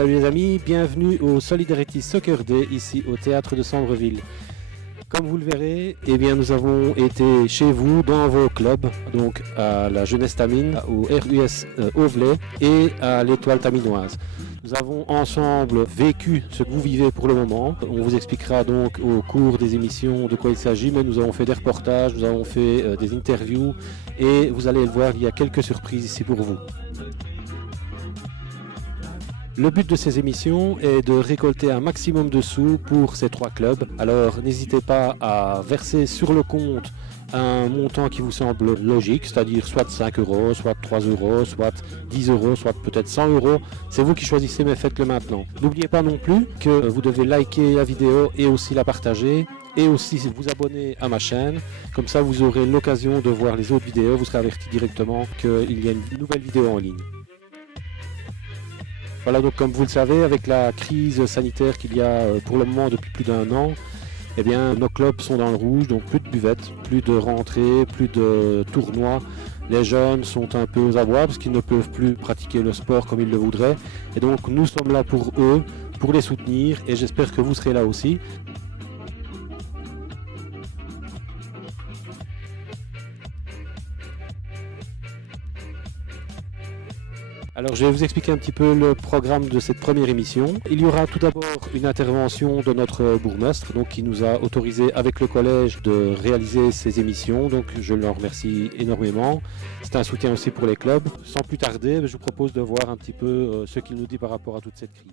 Salut les amis, bienvenue au Solidarity Soccer Day ici au théâtre de Sambreville. Comme vous le verrez, nous avons été chez vous dans vos clubs, donc à la Jeunesse Tamine, au RUS Auvelais et à l'Étoile Taminoise. Nous avons ensemble vécu ce que vous vivez pour le moment. On vous expliquera donc au cours des émissions de quoi il s'agit, mais nous avons fait des reportages, nous avons fait des interviews et vous allez le voir, il y a quelques surprises ici pour vous. Le but de ces émissions est de récolter un maximum de sous pour ces trois clubs. Alors n'hésitez pas à verser sur le compte un montant qui vous semble logique, c'est-à-dire soit 5 euros, soit 3 euros, soit 10 euros, soit peut-être 100 euros. C'est vous qui choisissez, mais faites-le maintenant. N'oubliez pas non plus que vous devez liker la vidéo et aussi la partager. Et aussi vous abonner à ma chaîne, comme ça vous aurez l'occasion de voir les autres vidéos, vous serez averti directement qu'il y a une nouvelle vidéo en ligne. Voilà, donc comme vous le savez, avec la crise sanitaire qu'il y a pour le moment depuis plus d'1 an, nos clubs sont dans le rouge, donc plus de buvettes, plus de rentrées, plus de tournois. Les jeunes sont un peu aux abois parce qu'ils ne peuvent plus pratiquer le sport comme ils le voudraient. Et donc nous sommes là pour eux, pour les soutenir, et j'espère que vous serez là aussi. Alors je vais vous expliquer un petit peu le programme de cette première émission. Il y aura tout d'abord une intervention de notre bourgmestre qui nous a autorisé avec le collège de réaliser ces émissions. Donc je l'en remercie énormément. C'est un soutien aussi pour les clubs. Sans plus tarder, je vous propose de voir un petit peu ce qu'il nous dit par rapport à toute cette crise.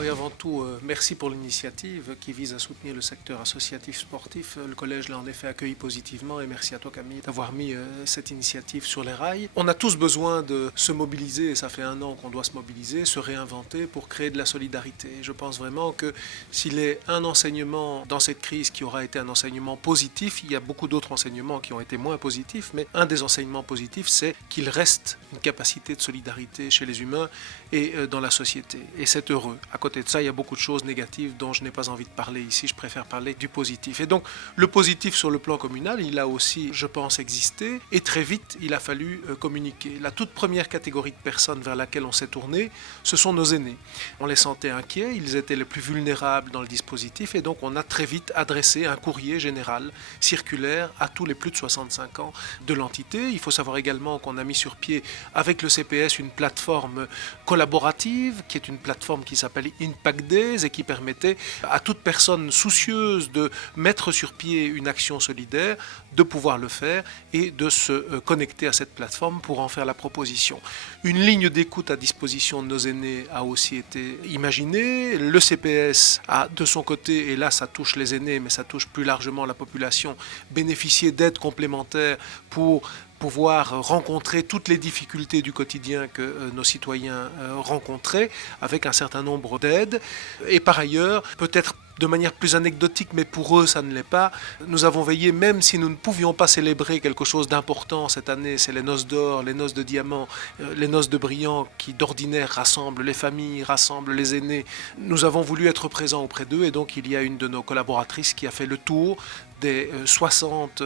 Et avant tout, merci pour l'initiative qui vise à soutenir le secteur associatif sportif. Le collège l'a en effet accueilli positivement et merci à toi Camille d'avoir mis cette initiative sur les rails. On a tous besoin de se mobiliser, et ça fait 1 an qu'on doit se mobiliser, se réinventer pour créer de la solidarité. Je pense vraiment que s'il est un enseignement dans cette crise qui aura été un enseignement positif, il y a beaucoup d'autres enseignements qui ont été moins positifs, mais un des enseignements positifs, c'est qu'il reste une capacité de solidarité chez les humains et dans la société. Et c'est heureux. À côté de ça, il y a beaucoup de choses négatives dont je n'ai pas envie de parler ici. Je préfère parler du positif. Et donc, le positif sur le plan communal, il a aussi, je pense, existé. Et très vite, il a fallu communiquer. La toute première catégorie de personnes vers laquelle on s'est tourné, ce sont nos aînés. On les sentait inquiets. Ils étaient les plus vulnérables dans le dispositif. Et donc, on a très vite adressé un courrier général, circulaire, à tous les plus de 65 ans de l'entité. Il faut savoir également qu'on a mis sur pied, avec le CPS, une plateforme collaborative, qui est une plateforme qui s'appelle Impact Days et qui permettait à toute personne soucieuse de mettre sur pied une action solidaire de pouvoir le faire et de se connecter à cette plateforme pour en faire la proposition. Une ligne d'écoute à disposition de nos aînés a aussi été imaginée. Le CPS a de son côté, et là ça touche les aînés mais ça touche plus largement la population, bénéficié d'aides complémentaires pour pouvoir rencontrer toutes les difficultés du quotidien que nos citoyens rencontraient avec un certain nombre d'aides. Et par ailleurs, peut-être de manière plus anecdotique, mais pour eux ça ne l'est pas, nous avons veillé, même si nous ne pouvions pas célébrer quelque chose d'important cette année, c'est les noces d'or, les noces de diamant, les noces de brillant qui d'ordinaire rassemblent les familles, rassemblent les aînés. Nous avons voulu être présents auprès d'eux et donc il y a une de nos collaboratrices qui a fait le tour des 60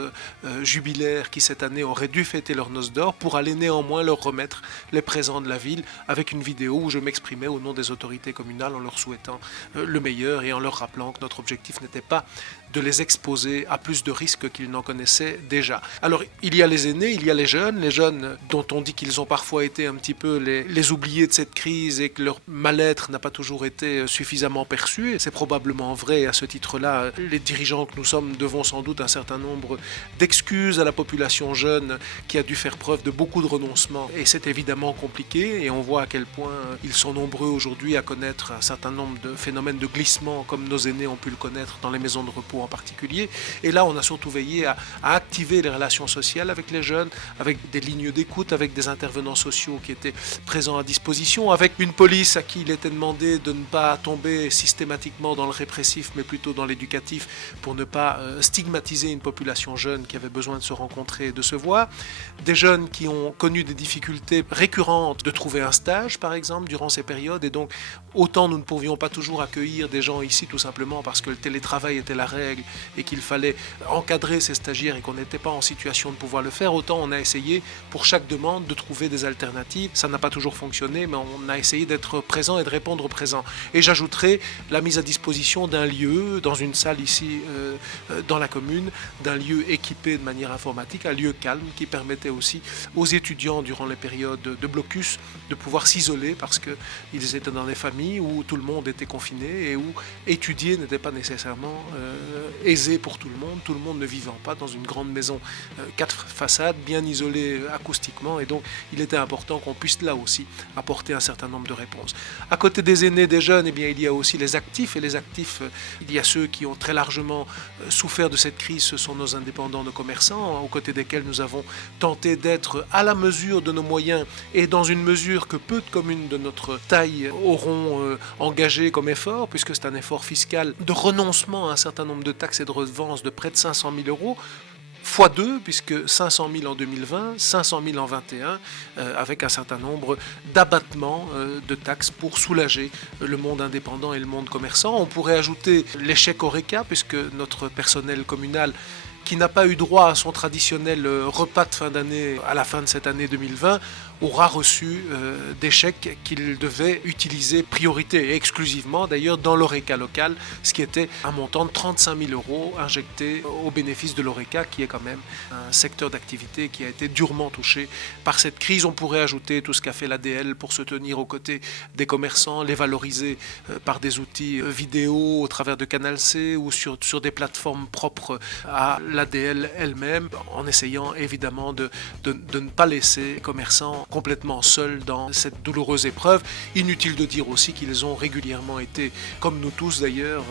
jubilaires qui cette année auraient dû fêter leurs noces d'or pour aller néanmoins leur remettre les présents de la ville avec une vidéo où je m'exprimais au nom des autorités communales en leur souhaitant le meilleur et en leur rappelant que notre objectif n'était pas de les exposer à plus de risques qu'ils n'en connaissaient déjà. Alors il y a les aînés, il y a les jeunes dont on dit qu'ils ont parfois été un petit peu les oubliés de cette crise et que leur mal-être n'a pas toujours été suffisamment perçu. Et c'est probablement vrai, et à ce titre-là, les dirigeants que nous sommes devons sans doute un certain nombre d'excuses à la population jeune qui a dû faire preuve de beaucoup de renoncement. Et c'est évidemment compliqué et on voit à quel point ils sont nombreux aujourd'hui à connaître un certain nombre de phénomènes de glissement comme nos aînés ont pu le connaître dans les maisons de repos en particulier. Et là, on a surtout veillé à activer les relations sociales avec les jeunes, avec des lignes d'écoute, avec des intervenants sociaux qui étaient présents à disposition, avec une police à qui il était demandé de ne pas tomber systématiquement dans le répressif, mais plutôt dans l'éducatif pour ne pas stigmatiser une population jeune qui avait besoin de se rencontrer et de se voir, des jeunes qui ont connu des difficultés récurrentes de trouver un stage par exemple durant ces périodes, et donc autant nous ne pouvions pas toujours accueillir des gens ici tout simplement parce que le télétravail était la règle et qu'il fallait encadrer ces stagiaires et qu'on n'était pas en situation de pouvoir le faire, autant on a essayé pour chaque demande de trouver des alternatives. Ça n'a pas toujours fonctionné, mais on a essayé d'être présent et de répondre présent. Et j'ajouterai la mise à disposition d'un lieu, dans une salle ici dans la commune, d'un lieu équipé de manière informatique, un lieu calme qui permettait aussi aux étudiants durant les périodes de blocus de pouvoir s'isoler parce qu'ils étaient dans des familles où tout le monde était confiné et où étudier n'était pas nécessairement aisé pour tout le monde ne vivant pas dans une grande maison, 4 façades, bien isolées acoustiquement, et donc il était important qu'on puisse là aussi apporter un certain nombre de réponses. À côté des aînés, des jeunes, eh bien, il y a aussi les actifs, et les actifs, il y a ceux qui ont très largement souffert de cette crise, ce sont nos indépendants, nos commerçants, aux côtés desquels nous avons tenté d'être à la mesure de nos moyens et dans une mesure que peu de communes de notre taille auront engagé comme effort, puisque c'est un effort fiscal de renoncement à un certain nombre de taxes et de redevances de près de 500 000 euros, fois 2, puisque 500 000 en 2020, 500 000 en 2021, avec un certain nombre d'abattements de taxes pour soulager le monde indépendant et le monde commerçant. On pourrait ajouter l'échec Horeca, puisque notre personnel communal qui n'a pas eu droit à son traditionnel repas de fin d'année à la fin de cette année 2020, aura reçu des chèques qu'il devait utiliser priorité et exclusivement d'ailleurs dans l'Horeca local, ce qui était un montant de 35 000 euros injecté au bénéfice de l'Horeca, qui est quand même un secteur d'activité qui a été durement touché par cette crise. On pourrait ajouter tout ce qu'a fait l'ADL pour se tenir aux côtés des commerçants, les valoriser par des outils vidéo au travers de Canal C ou sur des plateformes propres à l'ADL elle-même, en essayant évidemment de ne pas laisser les commerçants complètement seuls dans cette douloureuse épreuve. Inutile de dire aussi qu'ils ont régulièrement été, comme nous tous d'ailleurs,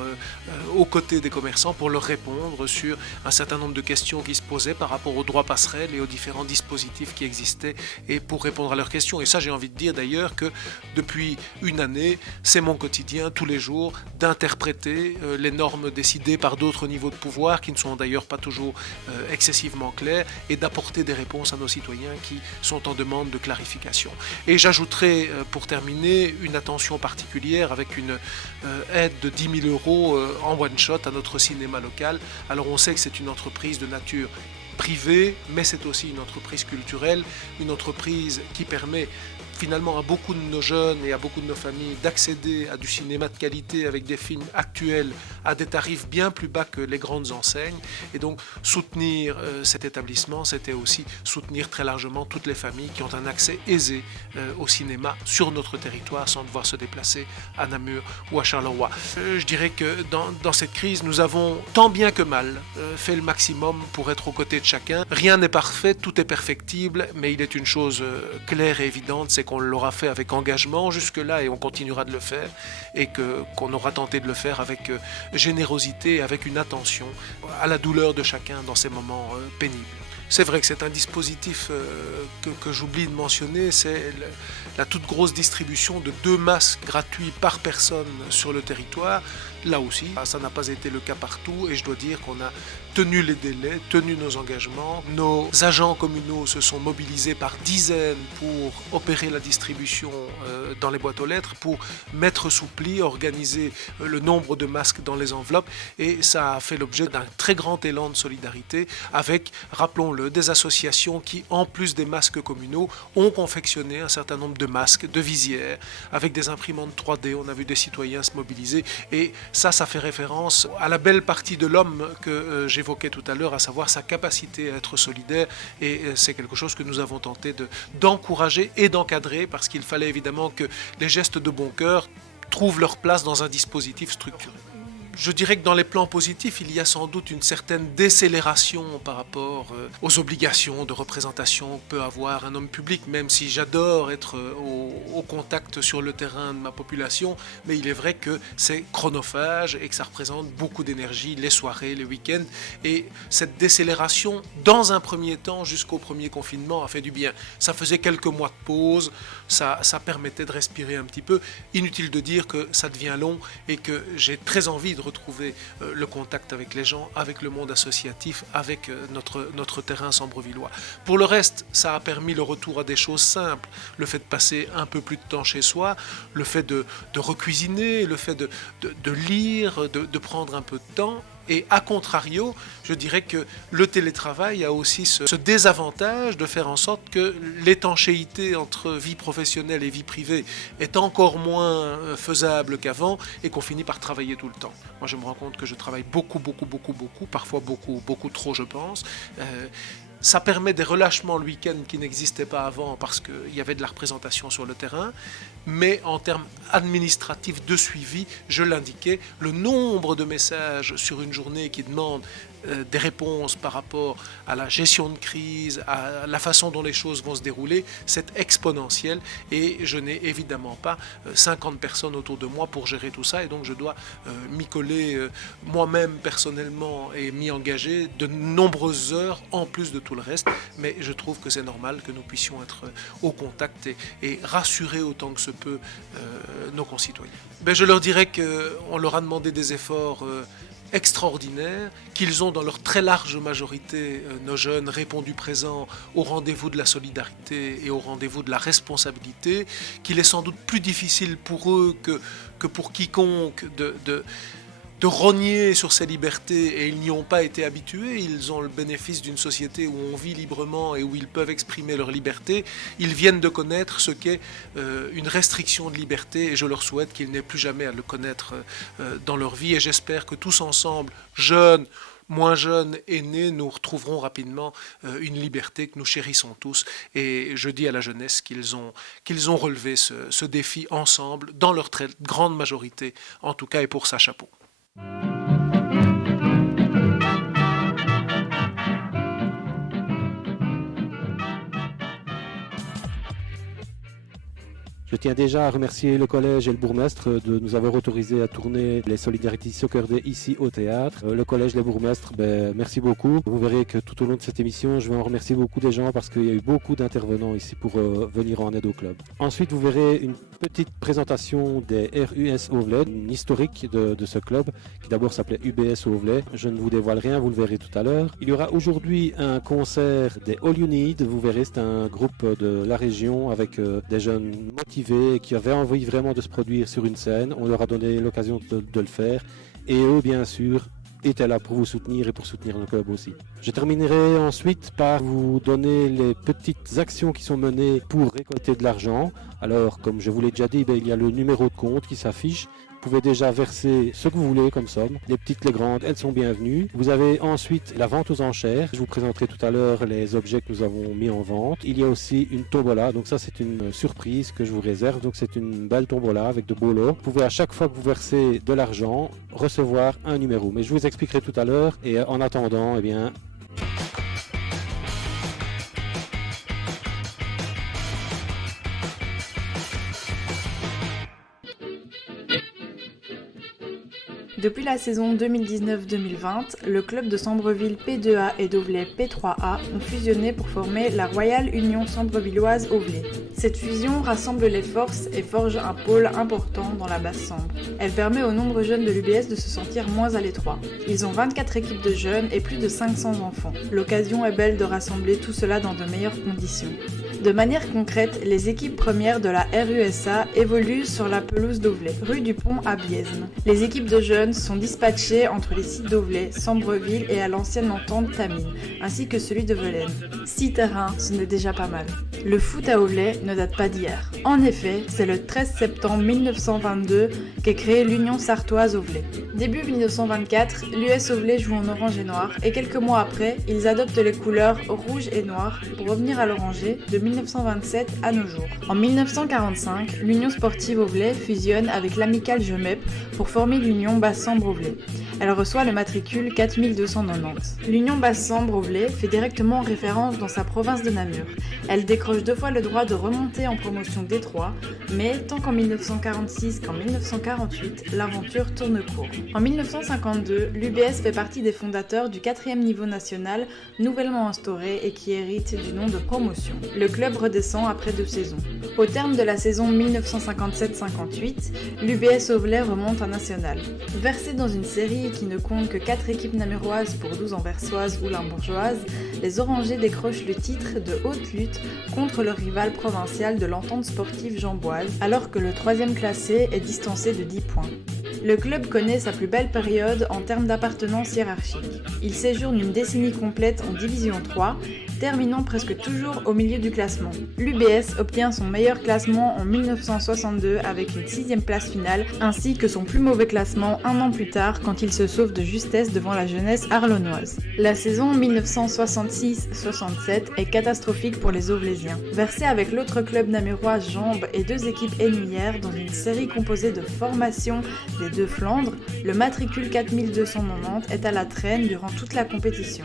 aux côtés des commerçants pour leur répondre sur un certain nombre de questions qui se posaient par rapport aux droits passerelles et aux différents dispositifs qui existaient, et pour répondre à leurs questions. Et ça, j'ai envie de dire d'ailleurs que depuis une année, c'est mon quotidien tous les jours d'interpréter les normes décidées par d'autres niveaux de pouvoir qui ne sont d'ailleurs pas toujours excessivement claires, et d'apporter des réponses à nos citoyens qui sont en demande de clarification. Et j'ajouterai pour terminer une attention particulière avec une aide de 10 000 euros en one shot à notre cinéma local. Alors on sait que c'est une entreprise de nature privée, mais c'est aussi une entreprise culturelle, une entreprise qui permet finalement à beaucoup de nos jeunes et à beaucoup de nos familles d'accéder à du cinéma de qualité avec des films actuels à des tarifs bien plus bas que les grandes enseignes. Et donc soutenir cet établissement, c'était aussi soutenir très largement toutes les familles qui ont un accès aisé au cinéma sur notre territoire sans devoir se déplacer à Namur ou à Charleroi. Je dirais que dans cette crise, nous avons tant bien que mal fait le maximum pour être aux côtés de chacun. Rien n'est parfait, tout est perfectible, mais il est une chose claire et évidente, c'est qu'on l'aura fait avec engagement jusque-là et on continuera de le faire, et qu'on aura tenté de le faire avec générosité, avec une attention à la douleur de chacun dans ces moments pénibles. C'est vrai que c'est un dispositif que j'oublie de mentionner, c'est la toute grosse distribution de 2 masques gratuits par personne sur le territoire. Là aussi, ça n'a pas été le cas partout, et je dois dire qu'on a tenu les délais, tenu nos engagements. Nos agents communaux se sont mobilisés par dizaines pour opérer la distribution dans les boîtes aux lettres, pour mettre sous pli, organiser le nombre de masques dans les enveloppes, et ça a fait l'objet d'un très grand élan de solidarité avec, rappelons-le, des associations qui, en plus des masques communaux, ont confectionné un certain nombre de masques, de visières, avec des imprimantes 3D. On a vu des citoyens se mobiliser, et ça fait référence à la belle partie de l'homme que j'évoquais tout à l'heure, à savoir sa capacité à être solidaire, et c'est quelque chose que nous avons tenté d'encourager et d'encadrer, parce qu'il fallait évidemment que les gestes de bon cœur trouvent leur place dans un dispositif structuré. Je dirais que dans les plans positifs, il y a sans doute une certaine décélération par rapport aux obligations de représentation que peut avoir un homme public, même si j'adore être au contact sur le terrain de ma population, mais il est vrai que c'est chronophage et que ça représente beaucoup d'énergie, les soirées, les week-ends, et cette décélération, dans un premier temps, jusqu'au premier confinement, a fait du bien. Ça faisait quelques mois de pause, ça permettait de respirer un petit peu. Inutile de dire que ça devient long et que j'ai très envie de retrouver le contact avec les gens, avec le monde associatif, avec notre terrain sambre-villois. Pour le reste, ça a permis le retour à des choses simples, le fait de passer un peu plus de temps chez soi, le fait de recuisiner, le fait de lire, de prendre un peu de temps. Et à contrario, je dirais que le télétravail a aussi ce désavantage de faire en sorte que l'étanchéité entre vie professionnelle et vie privée est encore moins faisable qu'avant et qu'on finit par travailler tout le temps. Moi, je me rends compte que je travaille beaucoup, parfois beaucoup trop, je pense. Ça permet des relâchements le week-end qui n'existaient pas avant parce qu'il y avait de la représentation sur le terrain. Mais en termes administratifs de suivi, je l'indiquais, le nombre de messages sur une journée qui demandent des réponses par rapport à la gestion de crise, à la façon dont les choses vont se dérouler, c'est exponentiel et je n'ai évidemment pas 50 personnes autour de moi pour gérer tout ça et donc je dois m'y coller moi-même personnellement et m'y engager de nombreuses heures en plus de tout le reste, mais je trouve que c'est normal que nous puissions être au contact et rassurer autant que se peut nos concitoyens. Je leur dirais qu'on leur a demandé des efforts extraordinaires, qu'ils ont dans leur très large majorité, nos jeunes, répondu présents au rendez-vous de la solidarité et au rendez-vous de la responsabilité, qu'il est sans doute plus difficile pour eux que pour quiconque de rogner sur ces libertés et ils n'y ont pas été habitués, ils ont le bénéfice d'une société où on vit librement et où ils peuvent exprimer leur liberté, ils viennent de connaître ce qu'est une restriction de liberté et je leur souhaite qu'ils n'aient plus jamais à le connaître dans leur vie et j'espère que tous ensemble, jeunes, moins jeunes, aînés, nous retrouverons rapidement une liberté que nous chérissons tous et je dis à la jeunesse qu'ils ont relevé ce défi ensemble, dans leur très grande majorité en tout cas et pour ça chapeau. Je tiens déjà à remercier le collège et le bourgmestre de nous avoir autorisé à tourner les Solidarity Soccer Day ici au théâtre. Le collège, les bourgmestres, merci beaucoup. Vous verrez que tout au long de cette émission, je vais en remercier beaucoup des gens parce qu'il y a eu beaucoup d'intervenants ici pour venir en aide au club. Ensuite, vous verrez une petite présentation des RUS Auvelais, une historique de ce club qui d'abord s'appelait UBS Auvelais. Je ne vous dévoile rien, vous le verrez tout à l'heure. Il y aura aujourd'hui un concert des All You Need. Vous verrez, c'est un groupe de la région avec des jeunes motivés qui avaient envie vraiment de se produire sur une scène. On leur a donné l'occasion de le faire et eux bien sûr étaient là pour vous soutenir et pour soutenir le club aussi. Je terminerai ensuite par vous donner les petites actions qui sont menées pour récolter de l'argent. Alors comme je vous l'ai déjà dit, il y a le numéro de compte qui s'affiche. Vous pouvez déjà verser ce que vous voulez comme somme. Les petites, les grandes, elles sont bienvenues. Vous avez ensuite la vente aux enchères. Je vous présenterai tout à l'heure les objets que nous avons mis en vente. Il y a aussi une tombola. Donc ça, c'est une surprise que je vous réserve. Donc c'est une belle tombola avec de beaux lots. Vous pouvez à chaque fois que vous versez de l'argent recevoir un numéro. Mais je vous expliquerai tout à l'heure. Et en attendant, Depuis la saison 2019-2020, le club de Sambreville P2A et d'Auvelais P3A ont fusionné pour former la Royale Union Sambrevilloise Auvelais. Cette fusion rassemble les forces et forge un pôle important dans la Basse-Sambre. Elle permet aux nombreux jeunes de l'UBS de se sentir moins à l'étroit. Ils ont 24 équipes de jeunes et plus de 500 enfants. L'occasion est belle de rassembler tout cela dans de meilleures conditions. De manière concrète, les équipes premières de la RUSA évoluent sur la pelouse d'Auvelais, rue du Pont à Biesme. Les équipes de jeunes sont dispatchées entre les sites d'Auvelais, Sambreville et à l'ancienne entente Tamine, ainsi que celui de Velaine. 6 terrains, ce n'est déjà pas mal. Le foot à Auvelais ne date pas d'hier. En effet, c'est le 13 septembre 1922 qu'est créée l'Union Sartoise Auvelais. Début 1924, l'US Auvelais joue en orange et noir, et quelques mois après, ils adoptent les couleurs rouge et noir pour revenir à l'orangé de 1927 à nos jours. En 1945, l'Union Sportive Auvelais fusionne avec l'Amicale Jemep pour former l'Union Basse-Sambre Auvelais. Elle reçoit le matricule 4290. L'Union Basse-Sambre Auvelais fait directement référence dans sa province de Namur. Elle décroche 2 fois le droit de remonter en promotion D3, mais tant qu'en 1946 qu'en 1948, l'aventure tourne court. En 1952, l'UBS fait partie des fondateurs du 4e niveau national nouvellement instauré et qui hérite du nom de promotion. Le club club redescend après 2 saisons. Au terme de la saison 1957-58, l'UBS Auvelais remonte en national. Versé dans une série qui ne compte que 4 équipes namuroises pour 12 anversoises ou limbourgeoises, les Orangers décrochent le titre de haute lutte contre le rival provincial de l'entente sportive jamboise, alors que le 3e classé est distancé de 10 points. Le club connaît sa plus belle période en termes d'appartenance hiérarchique. Il séjourne une décennie complète en Division 3, terminant presque toujours au milieu du classement. L'UBS obtient son meilleur classement en 1962 avec une 6e place finale, ainsi que son plus mauvais classement un an plus tard quand il se sauve de justesse devant la jeunesse arlonnoise. La saison 1966-67 est catastrophique pour les Auvlésiens. Versés avec l'autre club namurois Jambes et 2 équipes ennemies dans une série composée de formations des deux Flandres, le matricule 4290 est à la traîne durant toute la compétition.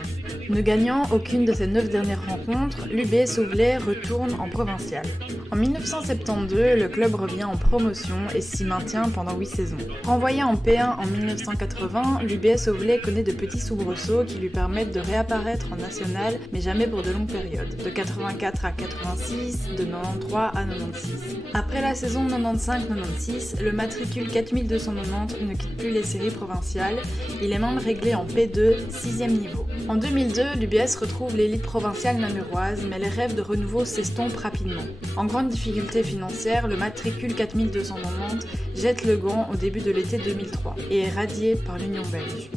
Ne gagnant aucune de ces 9 dernières rencontres, l'UBS Auvelais retourne en provincial. En 1972, le club revient en promotion et s'y maintient pendant 8 saisons. Renvoyé en P1 en 1980, l'UBS Auvelais connaît de petits soubresauts qui lui permettent de réapparaître en national, mais jamais pour de longues périodes, de 84 à 86, de 93 à 96. Après la saison 95-96, le matricule 4290 ne quitte plus les séries provinciales, il est même réglé en P2, 6e niveau. En 2002, l'UBS retrouve l'élite provinciale namuroise, mais les rêves de renouveau s'estompent rapidement. En grande difficulté financière, le matricule 4290 jette le gant au début de l'été 2003 et est radié par l'Union belge.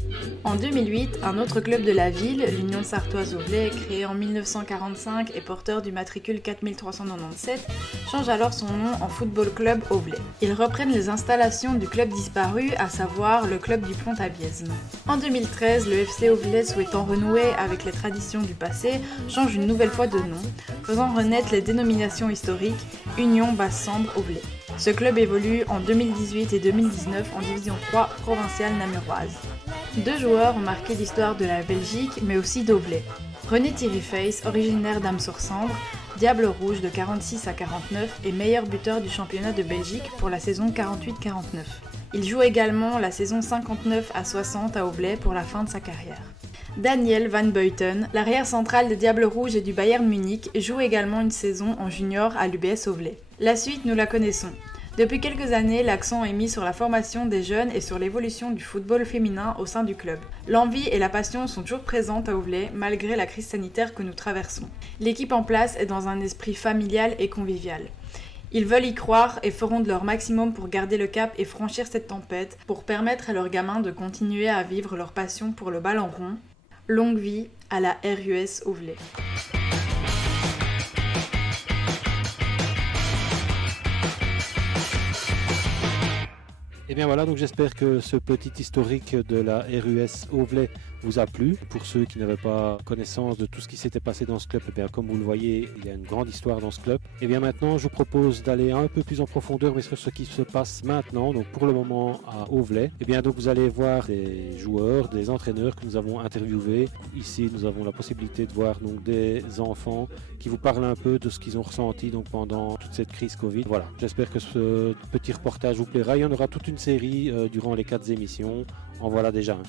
En 2008, un autre club de la ville, l'Union sartoise Auvelais, créé en 1945 et porteur du matricule 4397, change alors son nom en Football Club Auvelais. Ils reprennent les installations du club disparu, à savoir le club du Pont-à-Biesme. En 2013, le FC Auvelais, souhaitant renouer avec les traditions du passé, change une nouvelle fois de nom, faisant renaître les dénominations historiques Union Basse-Sambre Auvelais. Ce club évolue en 2018 et 2019 en Division 3 provinciale namuroise. 2 joueurs ont marqué l'histoire de la Belgique, mais aussi d'Auvelais. René Thierry-Face, originaire d'Ams-sur-Sambre, Diable Rouge de 46 à 49 et meilleur buteur du championnat de Belgique pour la saison 48-49. Il joue également la saison 59 à 60 à Auvelais pour la fin de sa carrière. Daniel Van Buiten, l'arrière central des Diables Rouges et du Bayern Munich, joue également une saison en junior à l'UBS Auvelais. La suite, nous la connaissons. Depuis quelques années, l'accent est mis sur la formation des jeunes et sur l'évolution du football féminin au sein du club. L'envie et la passion sont toujours présentes à Auvelais, malgré la crise sanitaire que nous traversons. L'équipe en place est dans un esprit familial et convivial. Ils veulent y croire et feront de leur maximum pour garder le cap et franchir cette tempête, pour permettre à leurs gamins de continuer à vivre leur passion pour le ballon rond. Longue vie à la RUS Auvelais. Et bien voilà, donc j'espère que ce petit historique de la RUS Auvelais vous a plu. Pour ceux qui n'avaient pas connaissance de tout ce qui s'était passé dans ce club, et bien comme vous le voyez, il y a une grande histoire dans ce club. Et bien maintenant, je vous propose d'aller un peu plus en profondeur mais sur ce qui se passe maintenant, donc pour le moment à Auvelais. Et bien donc vous allez voir des joueurs, des entraîneurs que nous avons interviewés. Ici, nous avons la possibilité de voir donc des enfants qui vous parlent un peu de ce qu'ils ont ressenti donc pendant toute cette crise Covid. Voilà, j'espère que ce petit reportage vous plaira. Il y en aura toute une série durant les 4 émissions. En voilà déjà un.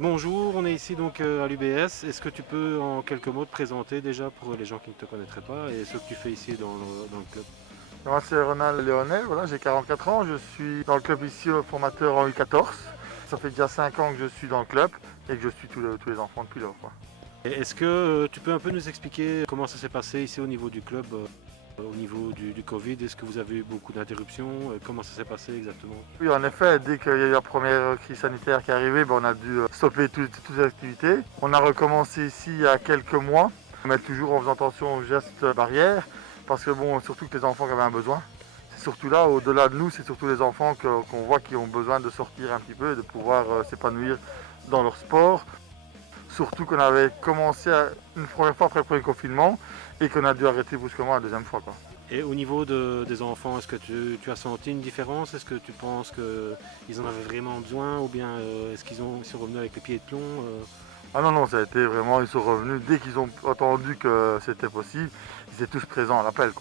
Bonjour, on est ici donc à l'UBS. Est-ce que tu peux en quelques mots te présenter déjà pour les gens qui ne te connaîtraient pas et ce que tu fais ici dans le club? Moi c'est Ronald Léonel, voilà, j'ai 44 ans, je suis dans le club ici formateur en U14. Ça fait déjà 5 ans que je suis dans le club et que je suis tous les enfants depuis lors. Et est-ce que tu peux un peu nous expliquer comment ça s'est passé ici au niveau du club, au niveau du Covid? Est-ce que vous avez eu beaucoup d'interruptions? Comment ça s'est passé exactement? Oui, en effet, dès qu'il y a eu la première crise sanitaire qui est arrivée, on a dû stopper toutes les activités. On a recommencé ici il y a quelques mois, mais toujours en faisant attention aux gestes barrières, parce que surtout que les enfants avaient un besoin. C'est surtout là, au-delà de nous, c'est surtout les enfants qu'on voit qui ont besoin de sortir un petit peu et de pouvoir s'épanouir dans leur sport. Surtout qu'on avait commencé une première fois après le premier confinement et qu'on a dû arrêter brusquement la deuxième fois. Et au niveau des enfants, est-ce que tu as senti une différence? Est-ce que tu penses qu'ils en avaient vraiment besoin ou bien est-ce qu'ils sont revenus avec les pieds de plomb? Ah non, ça a été vraiment, ils sont revenus dès qu'ils ont entendu que c'était possible, ils étaient tous présents à l'appel.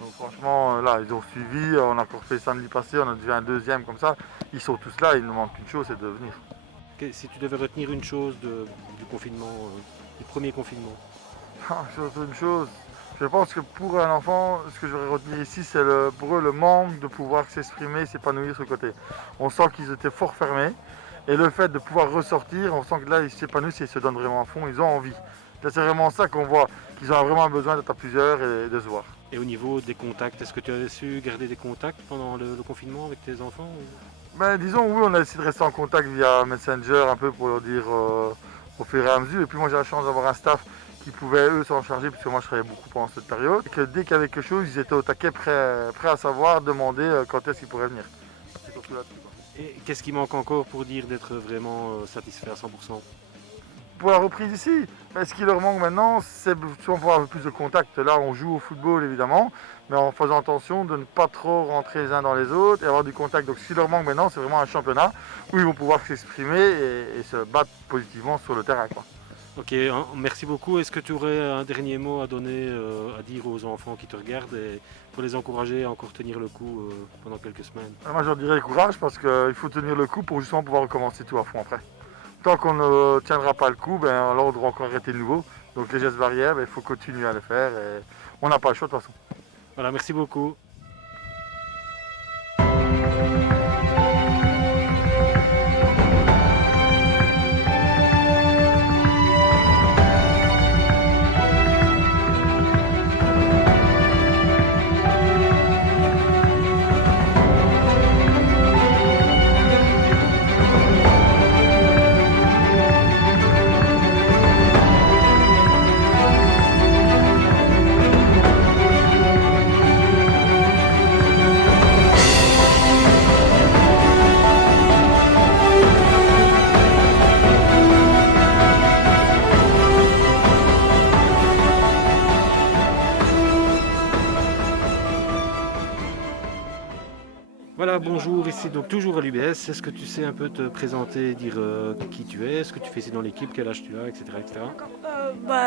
Donc franchement, là, ils ont suivi, on a encore fait samedi passé, on a déjà un deuxième comme ça. Ils sont tous là, il ne manque qu'une chose, c'est de venir. Si tu devais retenir une chose du confinement, du premier confinement? Surtout une chose, je pense que pour un enfant, ce que je voudrais retenir ici, c'est pour eux le manque de pouvoir s'exprimer, s'épanouir sur le côté. On sent qu'ils étaient fort fermés et le fait de pouvoir ressortir, on sent que là, ils s'épanouissent et ils se donnent vraiment à fond, ils ont envie. Là, c'est vraiment ça qu'on voit, qu'ils ont vraiment besoin d'être à plusieurs et de se voir. Et au niveau des contacts, est-ce que tu as su garder des contacts pendant le confinement avec tes enfants? Disons, oui, on a essayé de rester en contact via Messenger un peu pour leur dire au fur et à mesure. Et puis moi, j'ai la chance d'avoir un staff qui pouvait eux s'en charger, puisque moi, je travaillais beaucoup pendant cette période. Et que dès qu'il y avait quelque chose, ils étaient au taquet, prêts à savoir, demander quand est-ce qu'ils pourraient venir. C'est surtout là-dessus. Et qu'est-ce qui manque encore pour dire d'être vraiment satisfait à 100%? Pour la reprise ici, ce qui leur manque maintenant, c'est souvent pour avoir un peu plus de contact. Là, on joue au football évidemment, mais en faisant attention de ne pas trop rentrer les uns dans les autres et avoir du contact. Donc ce qui leur manque maintenant, c'est vraiment un championnat où ils vont pouvoir s'exprimer et se battre positivement sur le terrain. Ok, merci beaucoup. Est-ce que tu aurais un dernier mot à donner, à dire aux enfants qui te regardent et pour les encourager à encore tenir le coup pendant quelques semaines? Moi, je leur dirais courage parce qu'il faut tenir le coup pour justement pouvoir recommencer tout à fond après. Tant qu'on ne tiendra pas le coup, alors on devra encore arrêter de nouveau. Donc les gestes barrières, il faut continuer à les faire et on n'a pas le choix de toute façon. Voilà, merci beaucoup. Voilà, bonjour, ici donc toujours à l'UBS. Est-ce que tu sais un peu te présenter, dire qui tu es, ce que tu fais ici dans l'équipe, quel âge tu as, etc. etc.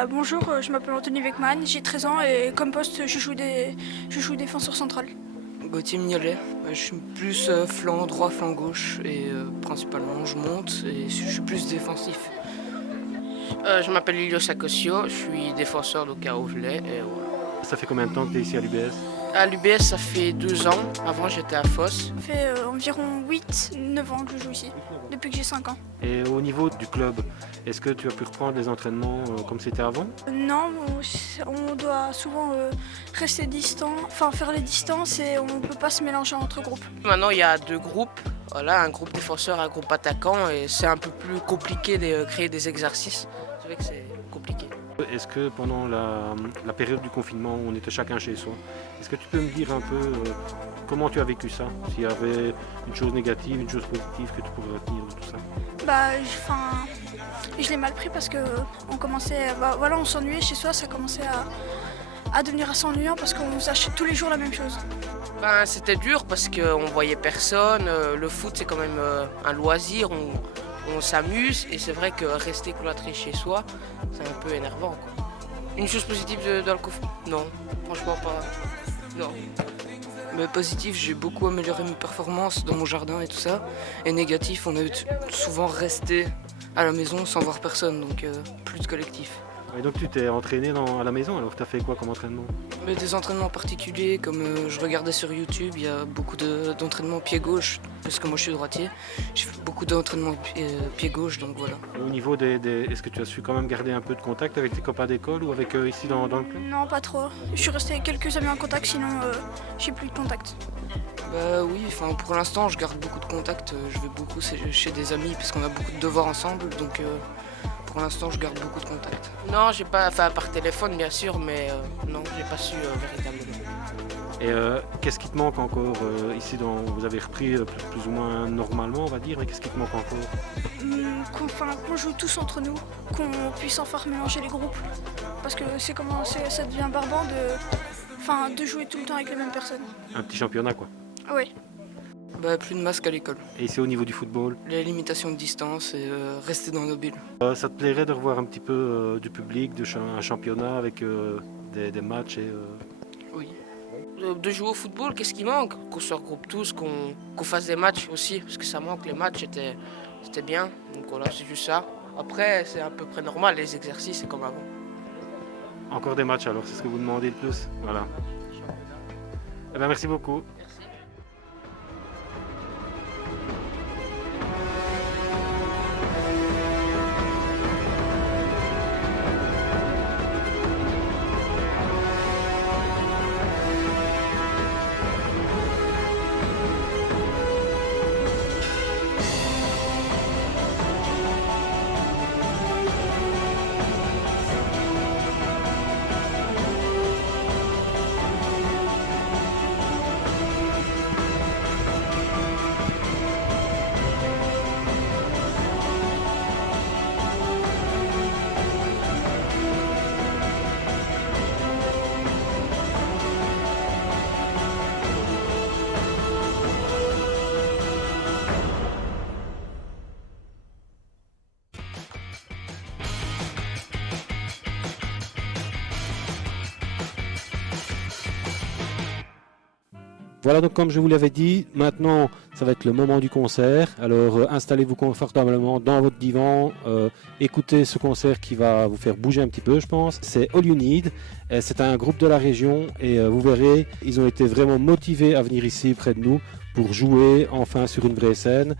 Bonjour, je m'appelle Anthony Weckman, j'ai 13 ans et comme poste je joue défenseur central. Gauthier Mignolet, je suis plus flanc droit, flanc gauche et principalement je monte et je suis plus défensif. Je m'appelle Ilios Akosio, je suis défenseur donc à Auvelais et voilà. Ça fait combien de temps que tu es ici à l'UBS? À l'UBS ça fait 2 ans, avant j'étais à Foss. Ça fait environ 8-9 ans que je joue ici, depuis que j'ai 5 ans. Et au niveau du club, est-ce que tu as pu reprendre les entraînements comme c'était avant? Non, on doit souvent rester distant, faire les distances et on ne peut pas se mélanger entre groupes. Maintenant il y a 2 groupes, voilà, un groupe défenseur, un groupe attaquant et c'est un peu plus compliqué de créer des exercices. C'est vrai que c'est compliqué. Est-ce que pendant la période du confinement où on était chacun chez soi, est-ce que tu peux me dire un peu comment tu as vécu ça? S'il y avait une chose négative, une chose positive que tu pourrais retenir de tout ça? Je l'ai mal pris parce que on s'ennuyait chez soi, ça commençait à devenir assez ennuyant parce qu'on s'achète tous les jours la même chose. C'était dur parce qu'on voyait personne, le foot c'est quand même un loisir, on s'amuse et c'est vrai que rester cloîtré chez soi, c'est un peu énervant, quoi. Une chose positive dans le confinement? Non, franchement pas. Non. Mais positif, j'ai beaucoup amélioré mes performances dans mon jardin et tout ça. Et négatif, on a souvent resté à la maison sans voir personne, donc plus de collectif. Et donc tu t'es entraîné à la maison, alors tu as fait quoi comme entraînement? Mais des entraînements particuliers, comme je regardais sur YouTube, il y a beaucoup d'entraînements pied gauche, parce que moi je suis droitier. J'ai fait beaucoup d'entraînements pied gauche, donc voilà. Et au niveau est-ce que tu as su quand même garder un peu de contact avec tes copains d'école ou avec eux ici dans le club? Non, pas trop. Je suis resté avec quelques amis en contact, sinon j'ai plus de contact. Bah oui, pour l'instant je garde beaucoup de contacts, je vais beaucoup chez des amis parce qu'on a beaucoup de devoirs ensemble, donc pour l'instant je garde beaucoup de contacts. Non, j'ai pas, par téléphone bien sûr, mais non, j'ai pas su véritablement. Et qu'est-ce qui te manque encore ici vous avez repris plus ou moins normalement, on va dire, mais qu'est-ce qui te manque encore? Qu'on joue tous entre nous, qu'on puisse enfin mélanger les groupes. Parce que ça devient barbant de jouer tout le temps avec les mêmes personnes. Un petit championnat quoi. Oui. Bah, plus de masques à l'école. Et ici au niveau du football? Les limitations de distance et rester dans nos bulles. Ça te plairait de revoir un petit peu du public, un championnat avec des matchs Oui. De jouer au football, qu'est-ce qui manque? Qu'on se regroupe tous, qu'on fasse des matchs aussi, parce que ça manque, les matchs c'était bien, donc voilà, c'est juste ça. Après, c'est à peu près normal, les exercices, c'est comme avant. Encore des matchs alors, c'est ce que vous demandez le plus? Voilà. Eh bien, merci beaucoup. Voilà, donc comme je vous l'avais dit, maintenant ça va être le moment du concert. Alors installez-vous confortablement dans votre divan, écoutez ce concert qui va vous faire bouger un petit peu, je pense. C'est All You Need, c'est un groupe de la région et vous verrez, ils ont été vraiment motivés à venir ici près de nous pour jouer enfin sur une vraie scène.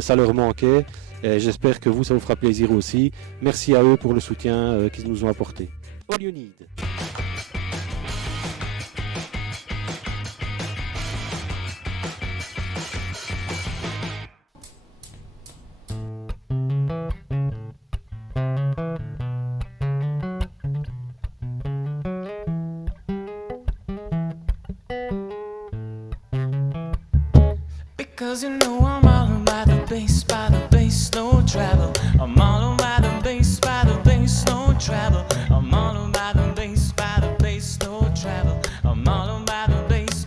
Ça leur manquait et j'espère que ça vous fera plaisir aussi. Merci à eux pour le soutien qu'ils nous ont apporté. All You Need. Cause you know I'm all about the bass, no travel. I'm all about the bass, no travel. I'm all about the bass, no travel. I'm all about the bass.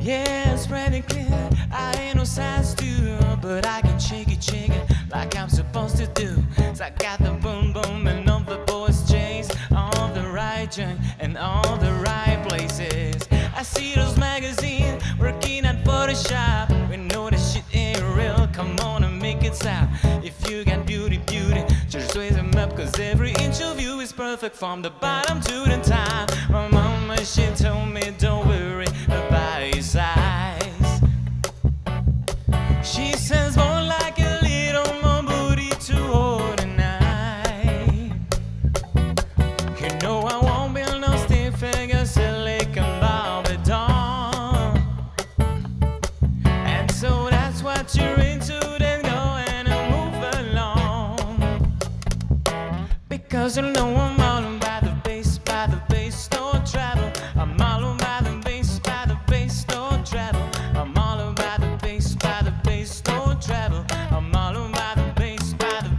Yeah, it's pretty clear, I ain't no size two, but I can shake it like I'm supposed to do. So I got the boom boom and all the boys chase all the right junk and all the right places. I see those magazines working at Photoshop. We know that shit ain't real, come on and make it stop. If you got beauty, just raise them up, cause every inch of you is perfect from the bottom to the top. My mama, she told me don't worry about your size. She says more like a little more booty to hold tonight. You know I won't build no stiff figure silicone Barbie doll. And so that's what you're into, then go and move along. Because you know I'm all about the bass, no travel. I'm all about the bass, no travel. I'm all about the bass, no travel. I'm all about the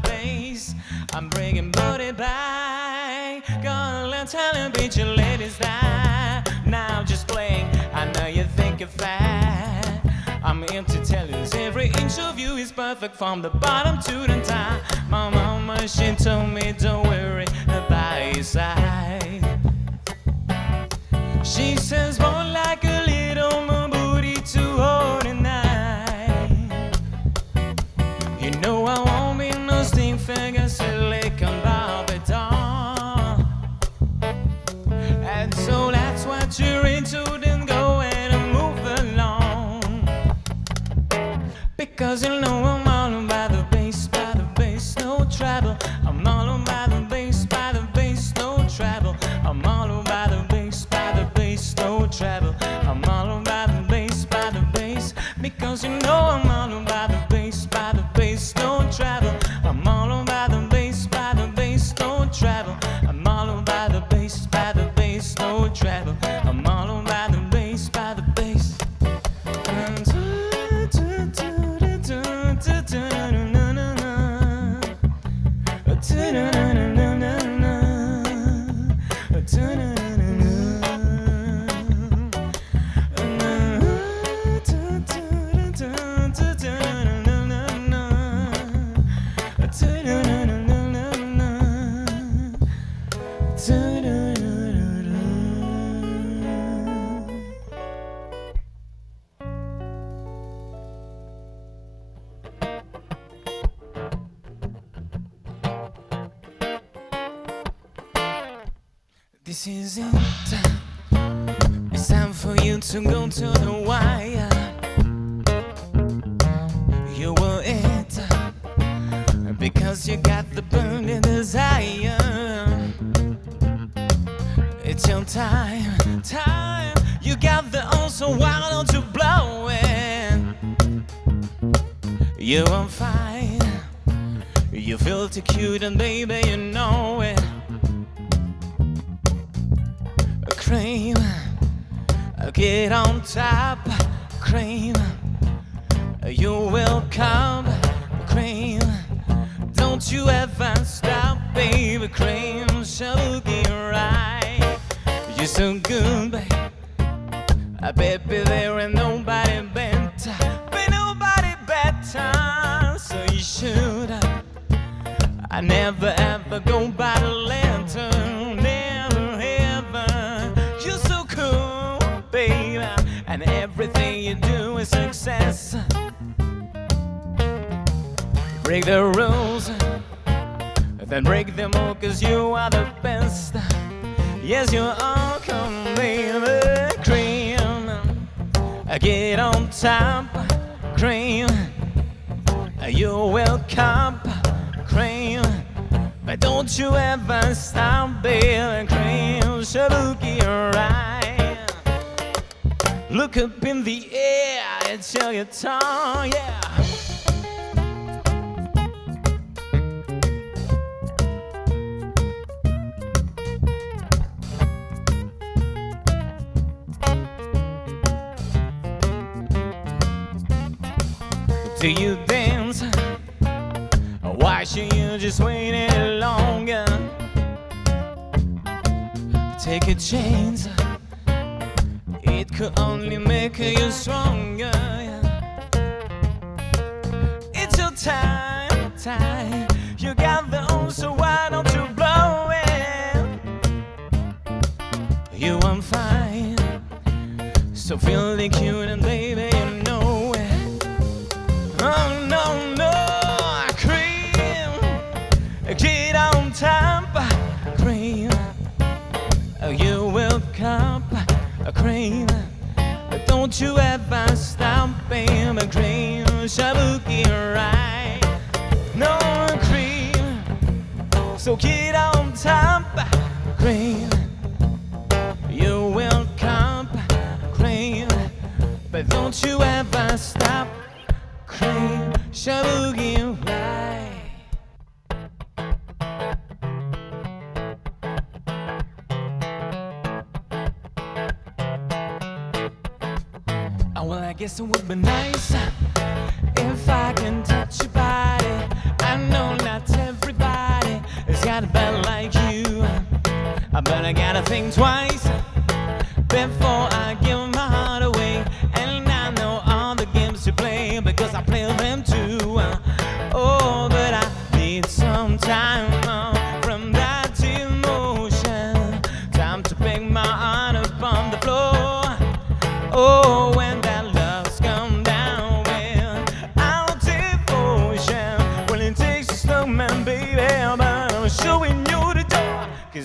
bass. I'm bringing booty back. Gonna let television ladies die. Now just playing, I know you think you're fat. I'm here to tell you every inch of you is perfect from the bottom to the top. My mama, she told me don't worry about your size. She says more like a little more booty to hold tonight. You know I won't be no stick figure, silicon barbiton. And so that's what you're into, then go ahead and move along. Because you know I'm all about the bass, no trouble. I'm all about the bass, no trouble. I'm all about the bass, no trouble. I'm all about the bass, because you know I'm all about the bass, no trouble. I'm all about the bass, no trouble. I'm all about the bass, no trouble. I'm all about the bass, This is it. It's time for you to go to the wire. You will it because you got the burning desire. It's your time. You got the answer, why don't you blow it? You're on fire. You feel too cute and baby you know it. Cream, get on top, cream. You will come, cream. Don't you ever stop, baby, cream. Sugar right, you're so good, babe. Baby, there ain't nobody better, so you should. I never ever go by the letter. And everything you do is success. Break the rules, then break them all, 'cause you are the best. Yes, you are, come baby, cream. Get on top, cream. You will come, cream. But don't you ever stop, baby, cream. Shabuki, right. Look up in the air and tell your tongue, yeah. Do you dance? Why should you just wait any longer? Take a chance. It could only make you stronger. It's your time. You got the answer, why don't you blow it? You on fire, so feeling cute and baby you know it. Oh no, cream. Get on top, cream. You will come, cream. Don't you ever stop, baby, cream. Shabuki, right? No, cream. So get on top, cream. You will come, cream. But don't you ever stop, cream. Shabuki, right? Well, I guess it would be nice if I can touch your body. I know not everybody has got a body like you, but I gotta think twice before I give my heart away. And I know all the games you play because I play them too. Oh, but I need some time from that emotion. Time to pick my heart up on the floor. Oh, when that love's come down with our devotion.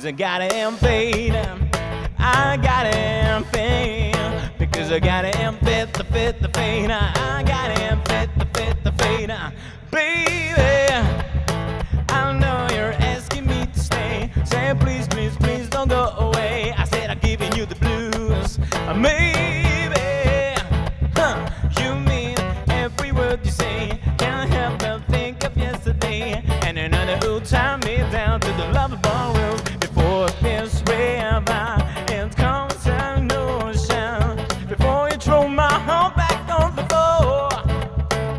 'cause I got him fade. I got him fade, because I got him fit the fade. I got him fit the fade. Baby, I know you're asking me to stay. Say please, please, please don't go away. I said I'm giving you the blues. Maybe, you mean every word you say. Can't help but think of yesterday, and another who tied me down to the lovable room before this river. It comes an ocean before you throw my heart back on the floor.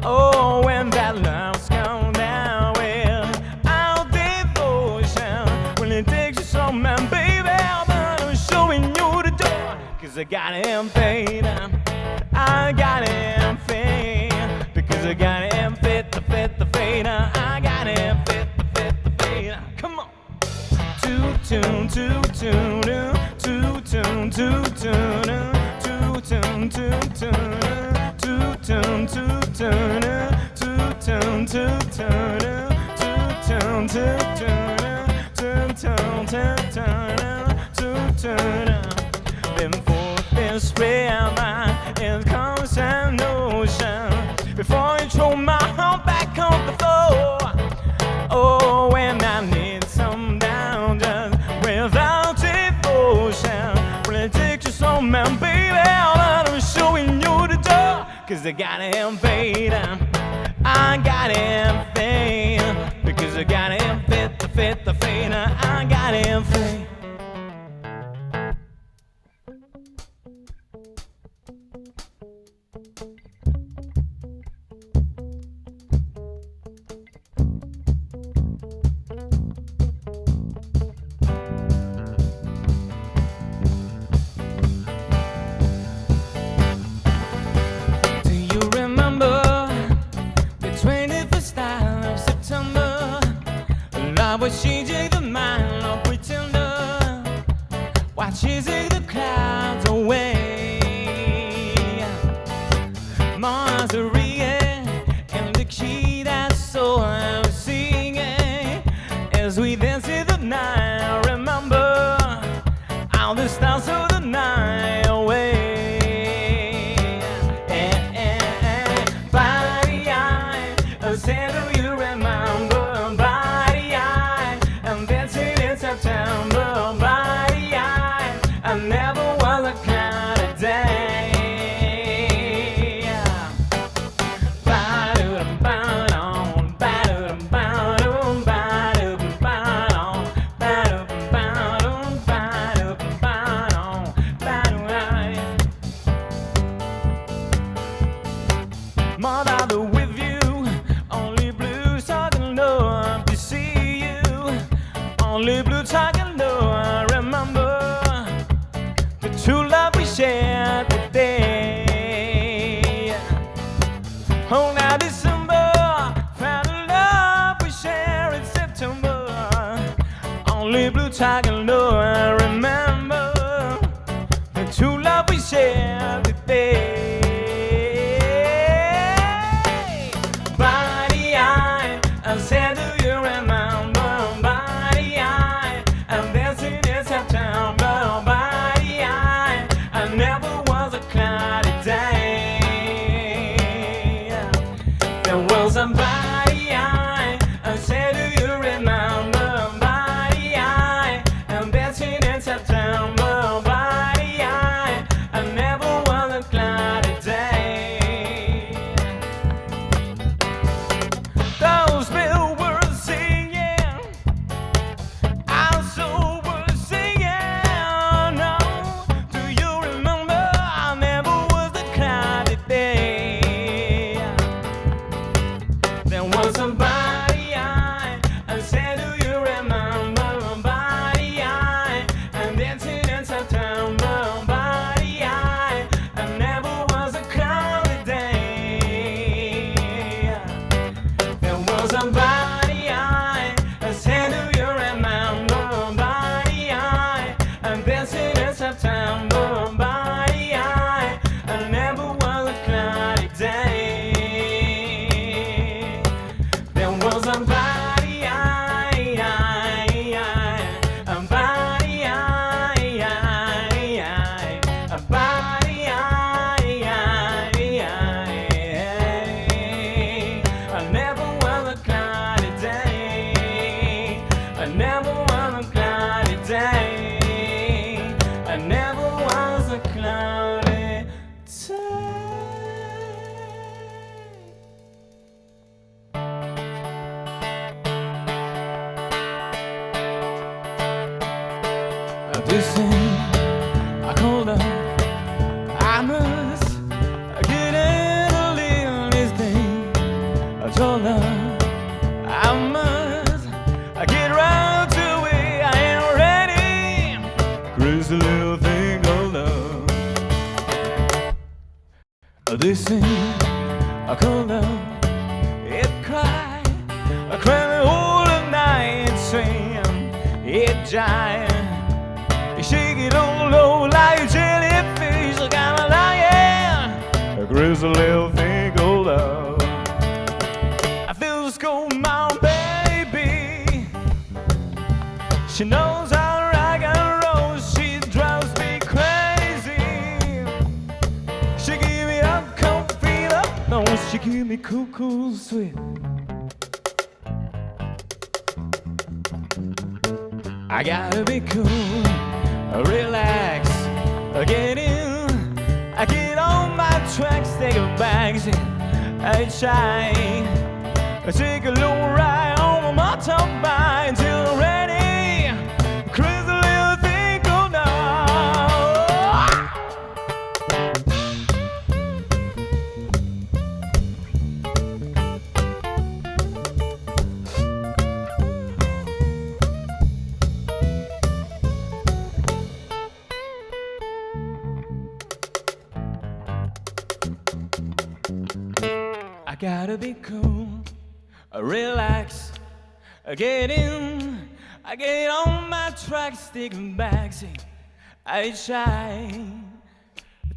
Oh, when that love's gone down, well, our devotion, when it takes you some man, baby, I'm showing you the door. 'Cause I got him fade, I got him fade, because I got him fit the fade. I got him fit the fade. Come on. Two tune, two tune, two tune, two tune, two tune, two tune, two tune, two tune, two tune, two tune, two tune, two tune, two tune. Then for this river, it comes an ocean before you throw my heart back on the floor. Oh, when I need some down just without devotion, when it takes you some man, baby, I'm showing you the door. 'Cause I got him fade, I got him fade, because I got him fit the fade. I got him fade. Do you remember the 21st of September? Love was changing the mind of pretender, while chasing the clouds away. Maria and the key that soul I'm singing as we dance in the night. Remember all the stars of the night away. Body I said, do you remember? Body I'm dancing in September. Body I never was a kind of day. Mother with you, only blues I can love to see you. Only blues I can love. I remember the true love we shared today. Oh, now December, found the love we shared in September. Only blues I can love. I remember the true love we shared today. I said, do you remember? Body I'm dancing in September. Body I never was a cloudy day. There was a body I said, do you remember? Body I'm dancing in September. Body I never was a cloudy day. Those bells were singing, our soul was singing. No, do you remember? I never was a cloudy day. There was a I never was a cloudy day. I never was a cloudy day. I never was a cloudy day. This thing I call love, I must get in a little this thing I told her I must get round to it. I ain't ready. Crazy little thing called love. This thing I call love, it cried, I cried all the night, swing, it jive. Shake it all over like a jellyfish, like I'm a lion. A crazy little thing called love. I feel the cold, my baby. She knows how to rock and roll. She drives me crazy. She give me up, cold feel up. No, she give me cool, cool, sweet. I gotta be cool. Relax, get in, I get on my tracks, take a bags in, I shine, take a long ride on my motorbike until I'm ready, crazy little thing go now. I gotta be cool, relax, get in, I get on my tracks, sticking back, sing, I shine,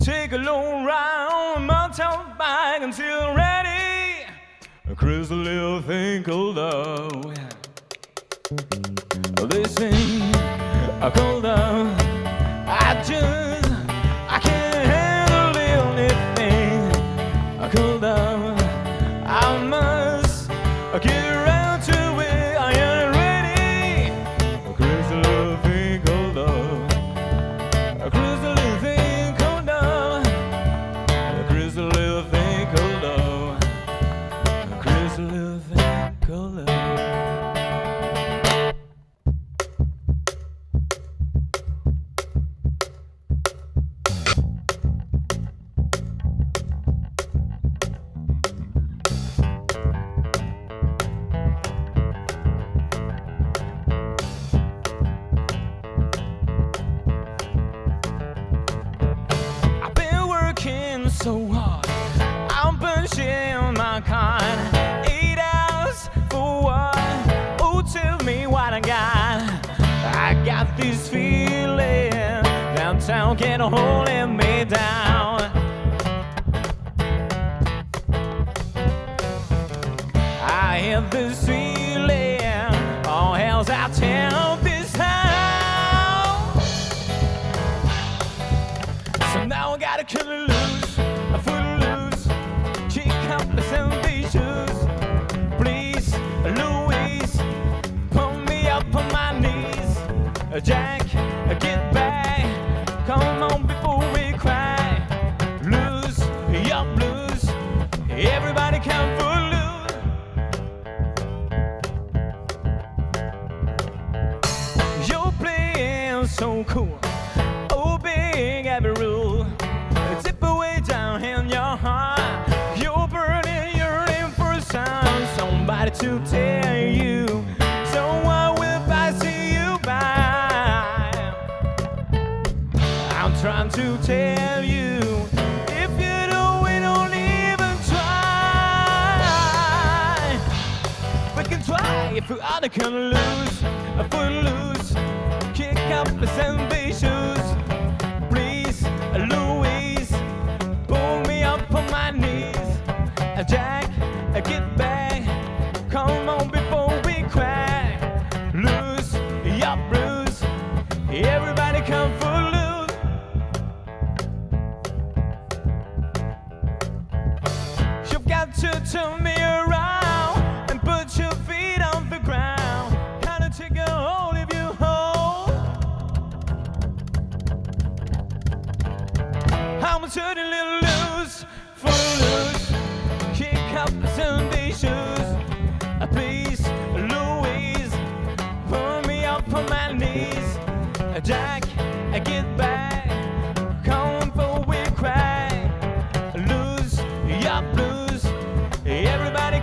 take a long ride on a mountain bike until I'm ready, a crazy little thing called love. This thing I call love, I can't handle anything I call love. I must get around to it. I ain't ready. A crazy little thing called love. A crazy little thing called love. A crazy little thing called love. A crazy little thing called love. So hard, I'm punching my card. 8 hours for what? Oh, tell me what I got. I got this feeling downtown can't hold me down. I have this feeling all hell's out town this house. So now I gotta cut it loose. Ambitious. Please, Louise, pull me up on my knees. Jack, get back. Come on before we cry. Lose your blues. Everybody come for loose. You're playing so cool. Oh, big every rule. Tip away down in your heart. You're burning, you're in for some. Somebody to tell you. So I will pass you by. I'm trying to tell you. If you don't even try. We can try if we are gonna lose. A foot loose. Kick up the ambitious. Please, Louise, pull me up on my knees. Jack, get back. Come on before we cry. Lose your blues. Everybody come for loose. You've got to turn me around.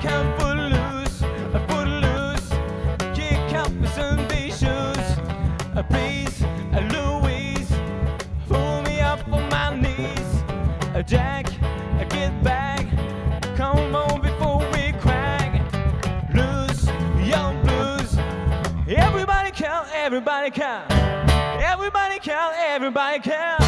kick up footloose, kick up some shoes. Please, Louise, pull me up on my knees. Jack, get back, come on before we crack. Lose your blues. Everybody count, everybody count. Everybody count, everybody count.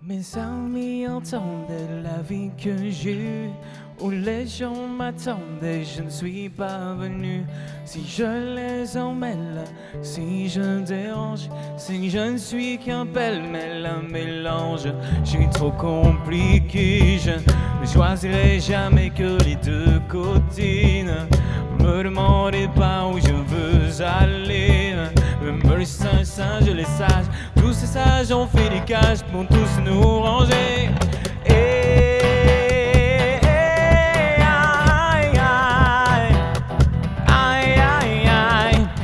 Mes amis entendaient la vie que j'ai eue, où les gens m'attendaient, je ne suis pas venu. Si je les emmène là, si je dérange, si je ne suis qu'un pêle-mêle, un mélange, je suis trop compliqué, je ne choisirai jamais que les deux côtés. Ne me demandez pas où je veux aller, même les singes, les sages, tous ces sages ont fait des cages pour tous nous ranger.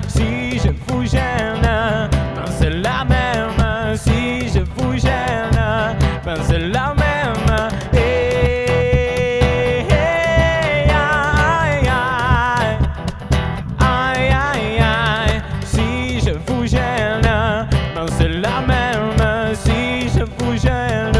Si je vous gêne, ben c'est la même. Si je vous gêne, ben c'est la même. Si je vous gêne, ben c'est la même. Si je vous gêne.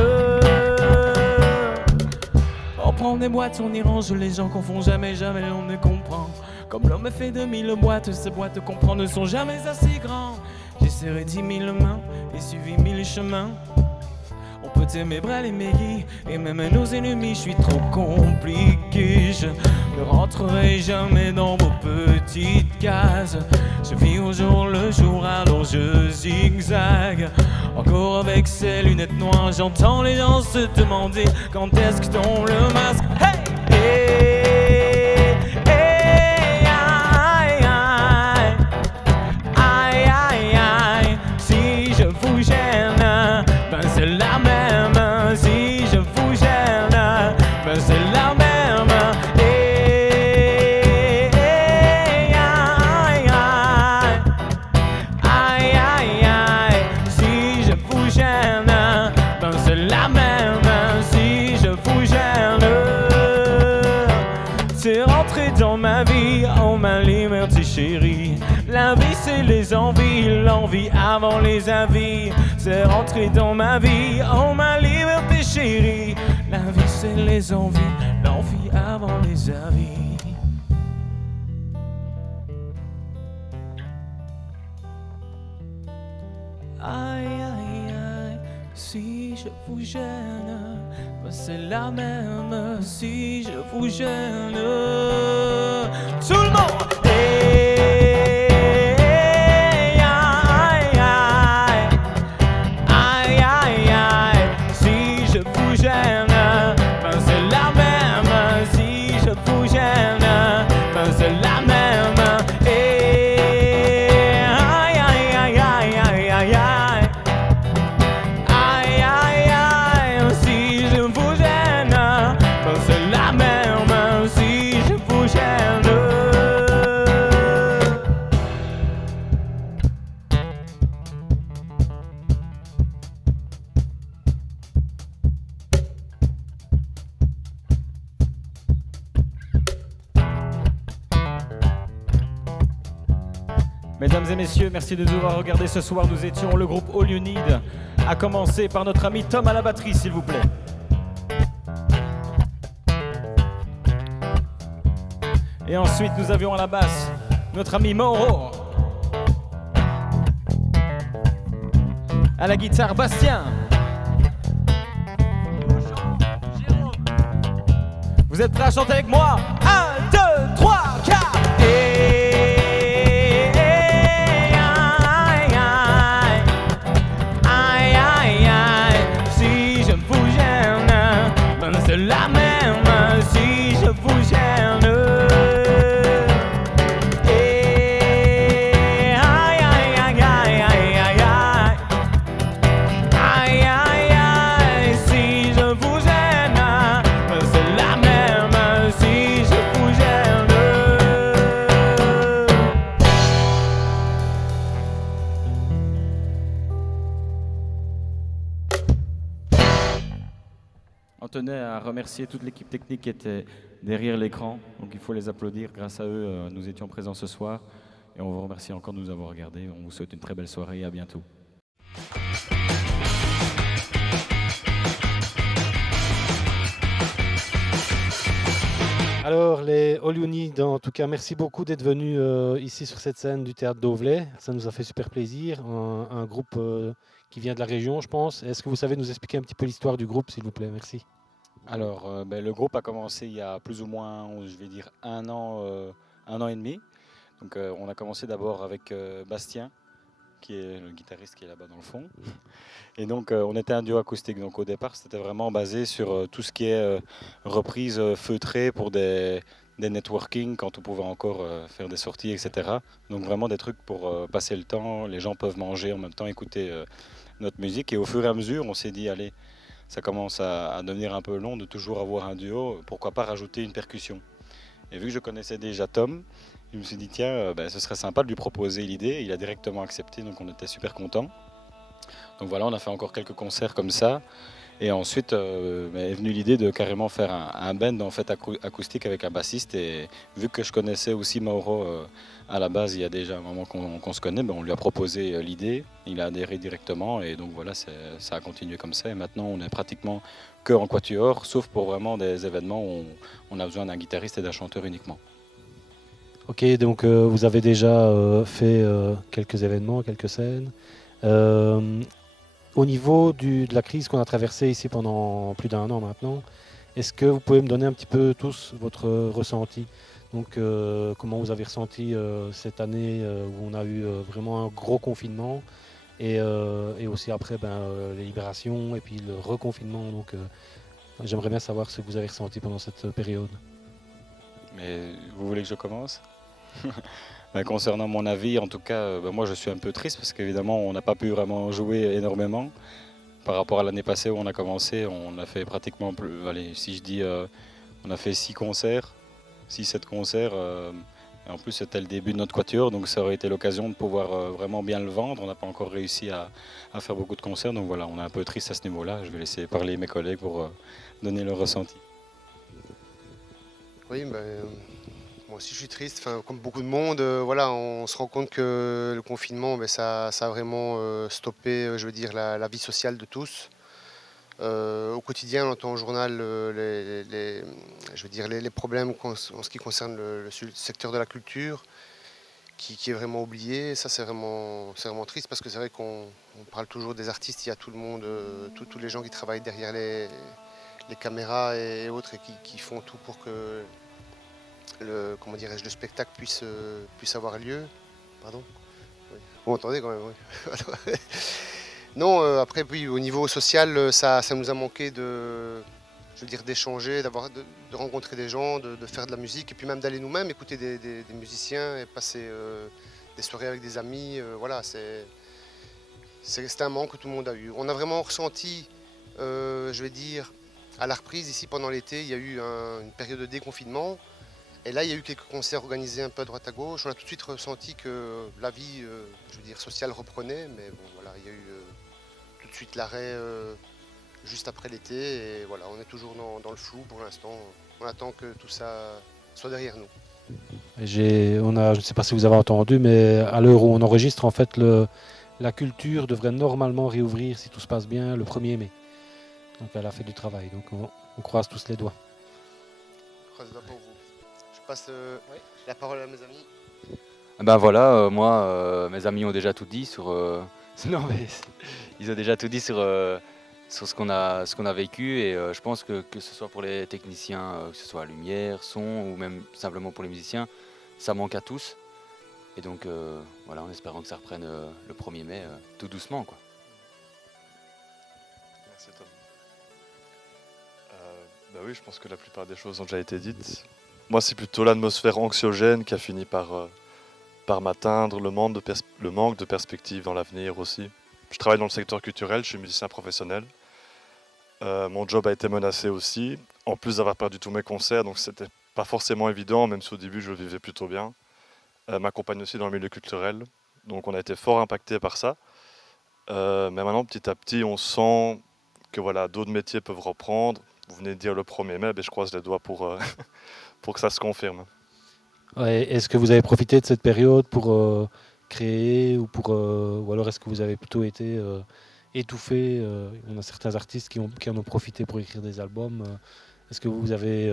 On prend des boîtes, on y range, les gens confondent jamais, jamais on ne comprend. Comme l'homme fait de 1000 boîtes, ces boîtes qu'on prend ne sont jamais assez grandes. J'ai serré 10 000 mains et suivi 1000 chemins. On peut aimer bras aimer et même nos ennemis, je suis trop compliqué. Je ne rentrerai jamais dans vos petites cases. Je vis au jour le jour, alors je zigzag. Encore avec ces lunettes noires, j'entends les gens se demander quand est-ce que tombe le masque. Hey! Si je vous gêne, ben c'est la même. Si je vous gêne, ben c'est la même. Si je vous gêne, ben c'est la même. Si je vous gêne, c'est rentré dans ma vie, oh ma liberté chérie. La vie c'est les envies, l'envie avant les avis. C'est rentré dans ma vie, oh ma liberté chérie. La vie c'est les envies, l'envie avant les avis. Aïe aïe aïe, si je vous gêne, ben c'est la même. Si je vous gêne, tout le monde. Mesdames et messieurs, merci de nous avoir regardé ce soir. Nous étions le groupe All You Need, à commencer par notre ami Tom à la batterie, s'il vous plaît. Et ensuite, nous avions à la basse notre ami Mauro. À la guitare, Bastien. Vous êtes prêts à chanter avec moi? 1, 2, 3, 4. C'est la même si je vous gêne. Aïe aïe aïe aïe aïe aïe aïe. Aïe aïe aïe si je vous gêne. C'est la même si tenait à remercier toute l'équipe technique qui était derrière l'écran. Donc il faut les applaudir. Grâce à eux, nous étions présents ce soir. Et on vous remercie encore de nous avoir regardés. On vous souhaite une très belle soirée et à bientôt. Alors les All You Need, en tout cas, merci beaucoup d'être venus ici sur cette scène du théâtre d'Auvelais. Ça nous a fait super plaisir. Un groupe qui vient de la région, je pense. Est-ce que vous savez nous expliquer un petit peu l'histoire du groupe, s'il vous plaît? Merci. Alors, le groupe a commencé il y a plus ou moins, je vais dire, un an et demi. Donc, on a commencé d'abord avec Bastien, qui est le guitariste qui est là-bas dans le fond. Et donc, on était un duo acoustique. Donc, au départ, c'était vraiment basé sur tout ce qui est reprise feutrée pour des networking, quand on pouvait encore faire des sorties, etc. Donc, vraiment des trucs pour passer le temps. Les gens peuvent manger en même temps, écouter notre musique. Et au fur et à mesure, on s'est dit, allez, ça commence à devenir un peu long de toujours avoir un duo. Pourquoi pas rajouter une percussion? Et vu que je connaissais déjà Tom, je me suis dit, tiens, ce serait sympa de lui proposer l'idée. Il a directement accepté, donc on était super contents. Donc voilà, on a fait encore quelques concerts comme ça. Et ensuite est venue l'idée de carrément faire un band en fait, acoustique avec un bassiste. Et vu que je connaissais aussi Mauro à la base, il y a déjà un moment qu'on se connaît, on lui a proposé l'idée. Il a adhéré directement et donc voilà, ça a continué comme ça. Et maintenant, on est pratiquement que en quatuor, sauf pour vraiment des événements où on a besoin d'un guitariste et d'un chanteur uniquement. Ok, donc vous avez déjà fait quelques événements, quelques scènes. Au niveau de la crise qu'on a traversée ici pendant plus d'1 an maintenant, est-ce que vous pouvez me donner un petit peu tous votre ressenti? Donc comment vous avez ressenti cette année où on a eu vraiment un gros confinement et aussi après les libérations et puis le reconfinement. Donc j'aimerais bien savoir ce que vous avez ressenti pendant cette période. Mais vous voulez que je commence? Concernant mon avis, en tout cas, moi je suis un peu triste parce qu'évidemment on n'a pas pu vraiment jouer énormément. Par rapport à l'année passée où on a commencé, on a fait pratiquement plus, allez, si je dis, on a fait 6 concerts, 6-7 concerts. Et en plus c'était le début de notre quatuor, donc ça aurait été l'occasion de pouvoir vraiment bien le vendre. On n'a pas encore réussi à faire beaucoup de concerts, donc voilà, on est un peu triste à ce niveau-là. Je vais laisser parler mes collègues pour donner leur ressenti. Oui, moi aussi je suis triste, comme beaucoup de monde, voilà, on se rend compte que le confinement, ça a vraiment stoppé, je veux dire, la vie sociale de tous. Au quotidien, on entend au journal je veux dire, les problèmes en ce qui concerne le secteur de la culture, qui est vraiment oublié. Ça, c'est vraiment triste parce que c'est vrai qu'on parle toujours des artistes, il y a tout le monde, tous les gens qui travaillent derrière les caméras et autres et qui font tout pour que le spectacle puisse avoir lieu. Pardon? Oui. Vous m'entendez quand même, oui. Non, après, oui, au niveau social, ça nous a manqué d'échanger, de rencontrer des gens, de faire de la musique, et puis même d'aller nous-mêmes écouter des musiciens et passer des soirées avec des amis. Voilà, c'était un manque que tout le monde a eu. On a vraiment ressenti, je vais dire, à la reprise, ici pendant l'été, il y a eu une période de déconfinement. Et là, il y a eu quelques concerts organisés un peu à droite à gauche. On a tout de suite ressenti que la vie, je veux dire, sociale reprenait. Mais bon, voilà, il y a eu tout de suite l'arrêt juste après l'été. Et voilà, on est toujours dans le flou pour l'instant. On attend que tout ça soit derrière nous. Je ne sais pas si vous avez entendu, mais à l'heure où on enregistre, en fait, la culture devrait normalement réouvrir, si tout se passe bien, le 1er mai. Donc elle a fait du travail. Donc on croise tous les doigts. Je croise les doigts pour vous. Je passe la parole à mes amis. Ben voilà, moi, mes amis ont déjà tout dit sur. Non, mais ils ont déjà tout dit sur ce qu'on a vécu et je pense que ce soit pour les techniciens, que ce soit lumière, son ou même simplement pour les musiciens, ça manque à tous. Et donc voilà, en espérant que ça reprenne le 1er mai tout doucement, quoi. Merci Tom. Oui, je pense que la plupart des choses ont déjà été dites. Moi, c'est plutôt l'atmosphère anxiogène qui a fini par m'atteindre, le manque de perspective dans l'avenir aussi. Je travaille dans le secteur culturel, je suis musicien professionnel. Mon job a été menacé aussi, en plus d'avoir perdu tous mes concerts, donc c'était pas forcément évident, même si au début je le vivais plutôt bien. Ma compagne aussi dans le milieu culturel, donc on a été fort impacté par ça. Mais maintenant, petit à petit, on sent que voilà, d'autres métiers peuvent reprendre. vous venez de dire le 1er mai, je croise les doigts pour, pour que ça se confirme. Ouais, est-ce que vous avez profité de cette période pour créer ou alors est-ce que vous avez plutôt été étouffé? On a certains artistes qui en ont profité pour écrire des albums. Est-ce que vous avez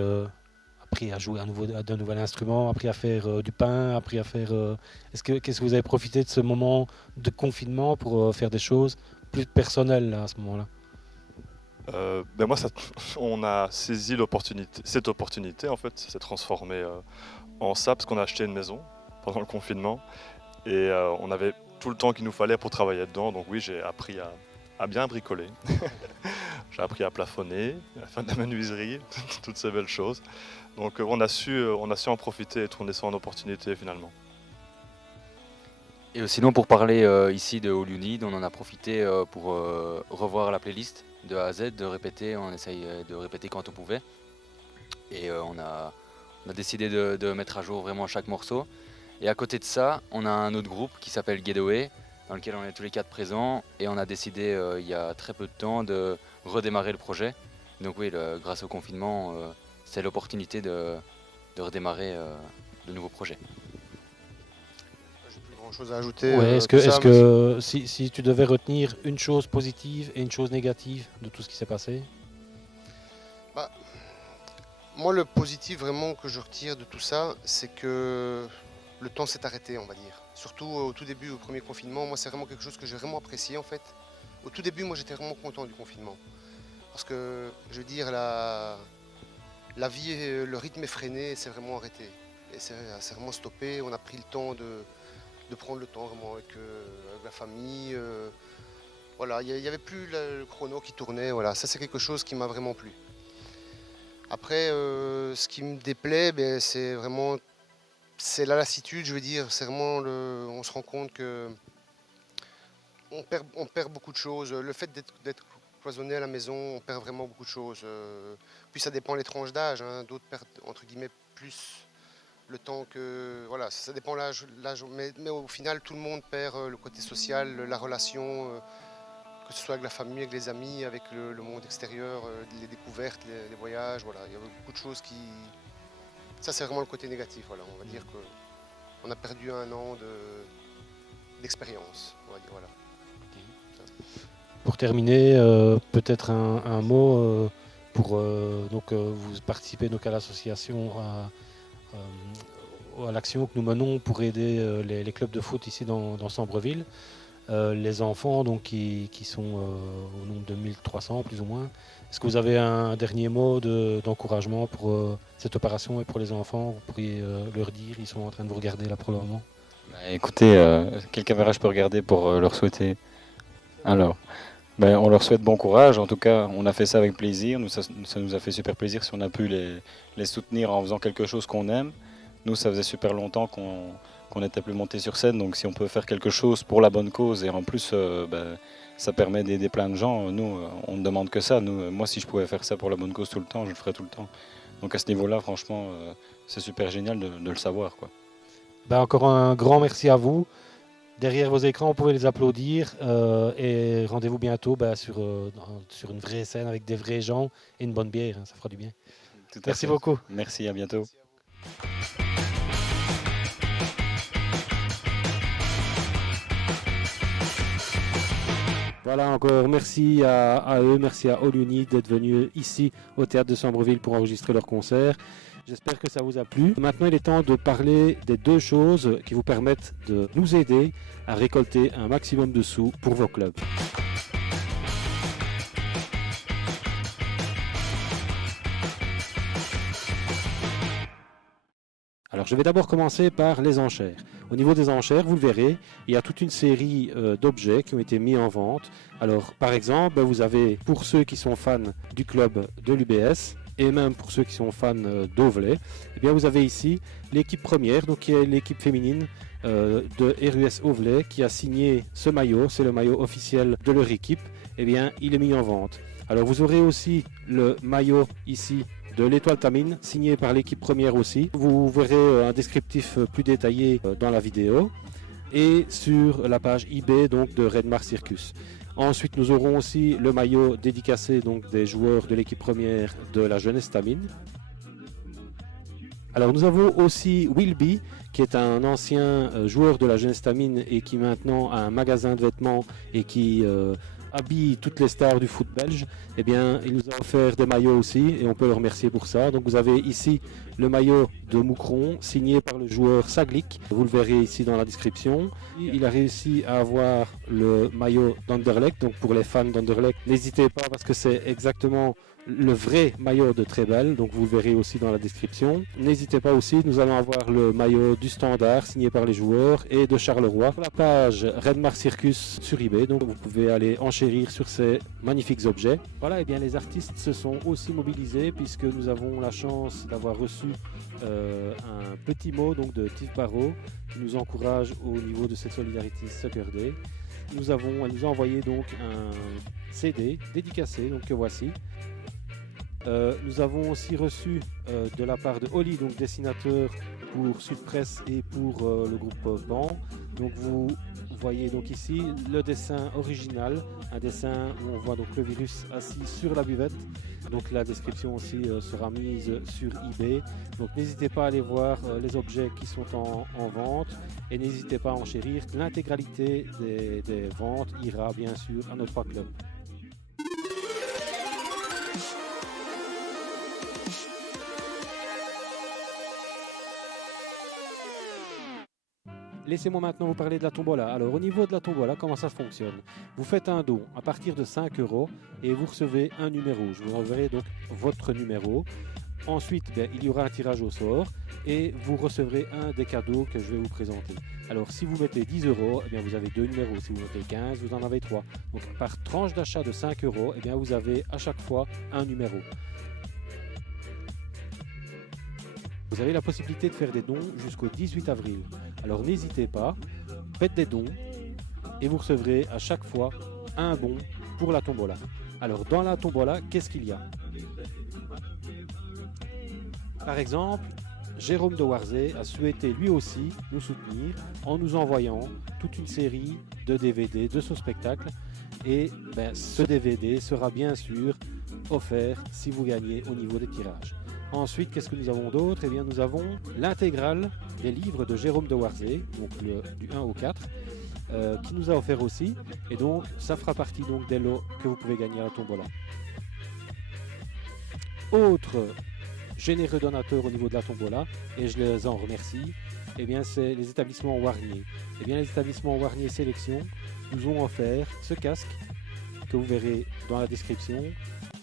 appris à jouer d'un nouvel instrument, appris à faire du pain, appris à faire... qu'est-ce que vous avez profité de ce moment de confinement pour faire des choses plus personnelles là, à ce moment-là? Moi, on a saisi cette opportunité en fait, ça s'est transformé en ça parce qu'on a acheté une maison pendant le confinement et on avait tout le temps qu'il nous fallait pour travailler dedans. Donc oui, j'ai appris à bien bricoler. J'ai appris à plafonner, à faire de la menuiserie, toutes ces belles choses. Donc on a su en profiter et tourner ça en opportunité finalement. Et sinon, pour parler ici de All You Need, on en a profité pour revoir la playlist de A à Z, de répéter. On essaye de répéter quand on pouvait. Et on a décidé de mettre à jour vraiment chaque morceau. Et à côté de ça, on a un autre groupe qui s'appelle Getaway, dans lequel on est tous les 4 présents. Et on a décidé il y a très peu de temps de redémarrer le projet. Donc oui, grâce au confinement, c'est l'opportunité de redémarrer de nouveaux projets. Chose à ajouter. Ouais, est-ce que si tu devais retenir une chose positive et une chose négative de tout ce qui s'est passé? Moi, le positif vraiment que je retire de tout ça, c'est que le temps s'est arrêté, on va dire. Surtout au tout début, au premier confinement, moi c'est vraiment quelque chose que j'ai vraiment apprécié en fait. Au tout début, moi j'étais vraiment content du confinement. Parce que, je veux dire, la vie, le rythme effréné, c'est vraiment arrêté. Et c'est vraiment stoppé, on a pris le temps de prendre le temps vraiment avec la famille. Voilà, il n'y avait plus le chrono qui tournait. Voilà, ça c'est quelque chose qui m'a vraiment plu. Après, ce qui me déplaît, c'est vraiment la lassitude, je veux dire. C'est vraiment on se rend compte que on perd beaucoup de choses. Le fait d'être cloisonné à la maison, on perd vraiment beaucoup de choses. Puis ça dépend des tranches d'âge. Hein. D'autres perdent entre guillemets plus le temps que... Voilà, ça dépend l'âge. Mais au final, tout le monde perd le côté social, la relation, que ce soit avec la famille, avec les amis, avec le monde extérieur, les découvertes, les voyages. Voilà, il y a beaucoup de choses qui... Ça, c'est vraiment le côté négatif. Voilà. On va dire qu'on a perdu 1 an d'expérience. On va dire, voilà. Pour terminer, peut-être un mot pour... vous participez donc à l'association... à l'action que nous menons pour aider les clubs de foot ici dans Sambreville. Les enfants donc, qui sont au nombre de 1300 plus ou moins. Est-ce que vous avez un dernier mot d'encouragement pour cette opération et pour les enfants? Vous pourriez leur dire, ils sont en train de vous regarder là pour le moment. Écoutez, quelle caméra je peux regarder pour leur souhaiter? Alors, on leur souhaite bon courage. En tout cas, on a fait ça avec plaisir. Ça nous a fait super plaisir si on a pu les soutenir en faisant quelque chose qu'on aime. Nous, ça faisait super longtemps qu'on n'était plus monté sur scène. Donc si on peut faire quelque chose pour la bonne cause et en plus ça permet d'aider plein de gens, nous, on ne demande que ça. Moi, si je pouvais faire ça pour la bonne cause tout le temps, je le ferais tout le temps. Donc à ce niveau-là, franchement, c'est super génial de le savoir, quoi. Encore un grand merci à vous. Derrière vos écrans, vous pouvez les applaudir et rendez-vous bientôt sur une vraie scène avec des vrais gens et une bonne bière, hein, ça fera du bien. Merci beaucoup. Merci, à bientôt. Voilà, encore merci à eux, merci à All You Need d'être venus ici au Théâtre de Sambreville pour enregistrer leur concert. J'espère que ça vous a plu. Maintenant, il est temps de parler des 2 choses qui vous permettent de nous aider à récolter un maximum de sous pour vos clubs. Alors, je vais d'abord commencer par les enchères. Au niveau des enchères, vous le verrez, il y a toute une série d'objets qui ont été mis en vente. Alors, par exemple, vous avez, pour ceux qui sont fans du club de l'UBS, et même pour ceux qui sont fans d'Auvelais, vous avez ici l'équipe première, donc qui est l'équipe féminine de RUS Auvelais, qui a signé ce maillot, c'est le maillot officiel de leur équipe. Il est mis en vente. Alors, vous aurez aussi le maillot ici de l'Étoile Tamine, signé par l'équipe première aussi. Vous verrez un descriptif plus détaillé dans la vidéo et sur la page eBay donc de Redmar Circus. Ensuite, nous aurons aussi le maillot dédicacé donc, des joueurs de l'équipe première de la Jeunesse Stamine. Alors nous avons aussi Wilby, qui est un ancien joueur de la Jeunesse Stamine et qui maintenant a un magasin de vêtements et qui habille toutes les stars du foot belge. Eh bien, il nous a offert des maillots aussi et on peut le remercier pour ça. Donc vous avez ici le maillot de Moucron signé par le joueur Saglik. Vous le verrez ici dans la description. Il a réussi à avoir le maillot d'Anderlecht. Donc pour les fans d'Anderlecht, n'hésitez pas parce que c'est exactement le vrai maillot de Trebel, donc vous le verrez aussi dans la description. N'hésitez pas aussi, nous allons avoir le maillot du Standard signé par les joueurs et de Charleroi. Sur la page Redmar Circus sur eBay, donc vous pouvez aller enchérir sur ces magnifiques objets. Voilà, et bien les artistes se sont aussi mobilisés puisque nous avons la chance d'avoir reçu un petit mot donc de Tiff Barrault qui nous encourage au niveau de cette Solidarity Soccer Day. Elle nous a envoyé donc un CD dédicacé, donc que voici. Nous avons aussi reçu de la part de Oli, donc dessinateur pour Sud Presse et pour le groupe BAN. Donc vous voyez donc ici le dessin original, un dessin où on voit donc le virus assis sur la buvette. Donc la description aussi sera mise sur eBay. Donc n'hésitez pas à aller voir les objets qui sont en vente et n'hésitez pas à enchérir. L'intégralité des ventes ira bien sûr à nos 3 clubs. Laissez-moi maintenant vous parler de la tombola. Alors au niveau de la tombola, comment ça fonctionne? Vous faites un don à partir de 5 € et vous recevez un numéro. Je vous enverrai donc votre numéro. Ensuite, il y aura un tirage au sort et vous recevrez un des cadeaux que je vais vous présenter. Alors si vous mettez 10 €, vous avez 2 numéros. Si vous mettez 15, vous en avez 3. Donc par tranche d'achat de 5 €, vous avez à chaque fois un numéro. Vous avez la possibilité de faire des dons jusqu'au 18 avril. Alors n'hésitez pas, faites des dons et vous recevrez à chaque fois un bon pour la tombola. Alors dans la tombola, qu'est-ce qu'il y a? Par exemple, Jérôme de Warzé a souhaité lui aussi nous soutenir en nous envoyant toute une série de DVD de ce spectacle. Et ce DVD sera bien sûr offert si vous gagnez au niveau des tirages. Ensuite, qu'est-ce que nous avons d'autre? Nous avons l'intégrale des livres de Jérôme de Warzé, donc du 1 au 4, qui nous a offert aussi. Et donc, ça fera partie donc, des lots que vous pouvez gagner à la tombola. Autre généreux donateur au niveau de la tombola, et je les en remercie, c'est les établissements Warnier. Les établissements Warnier Sélection nous ont offert ce casque que vous verrez dans la description,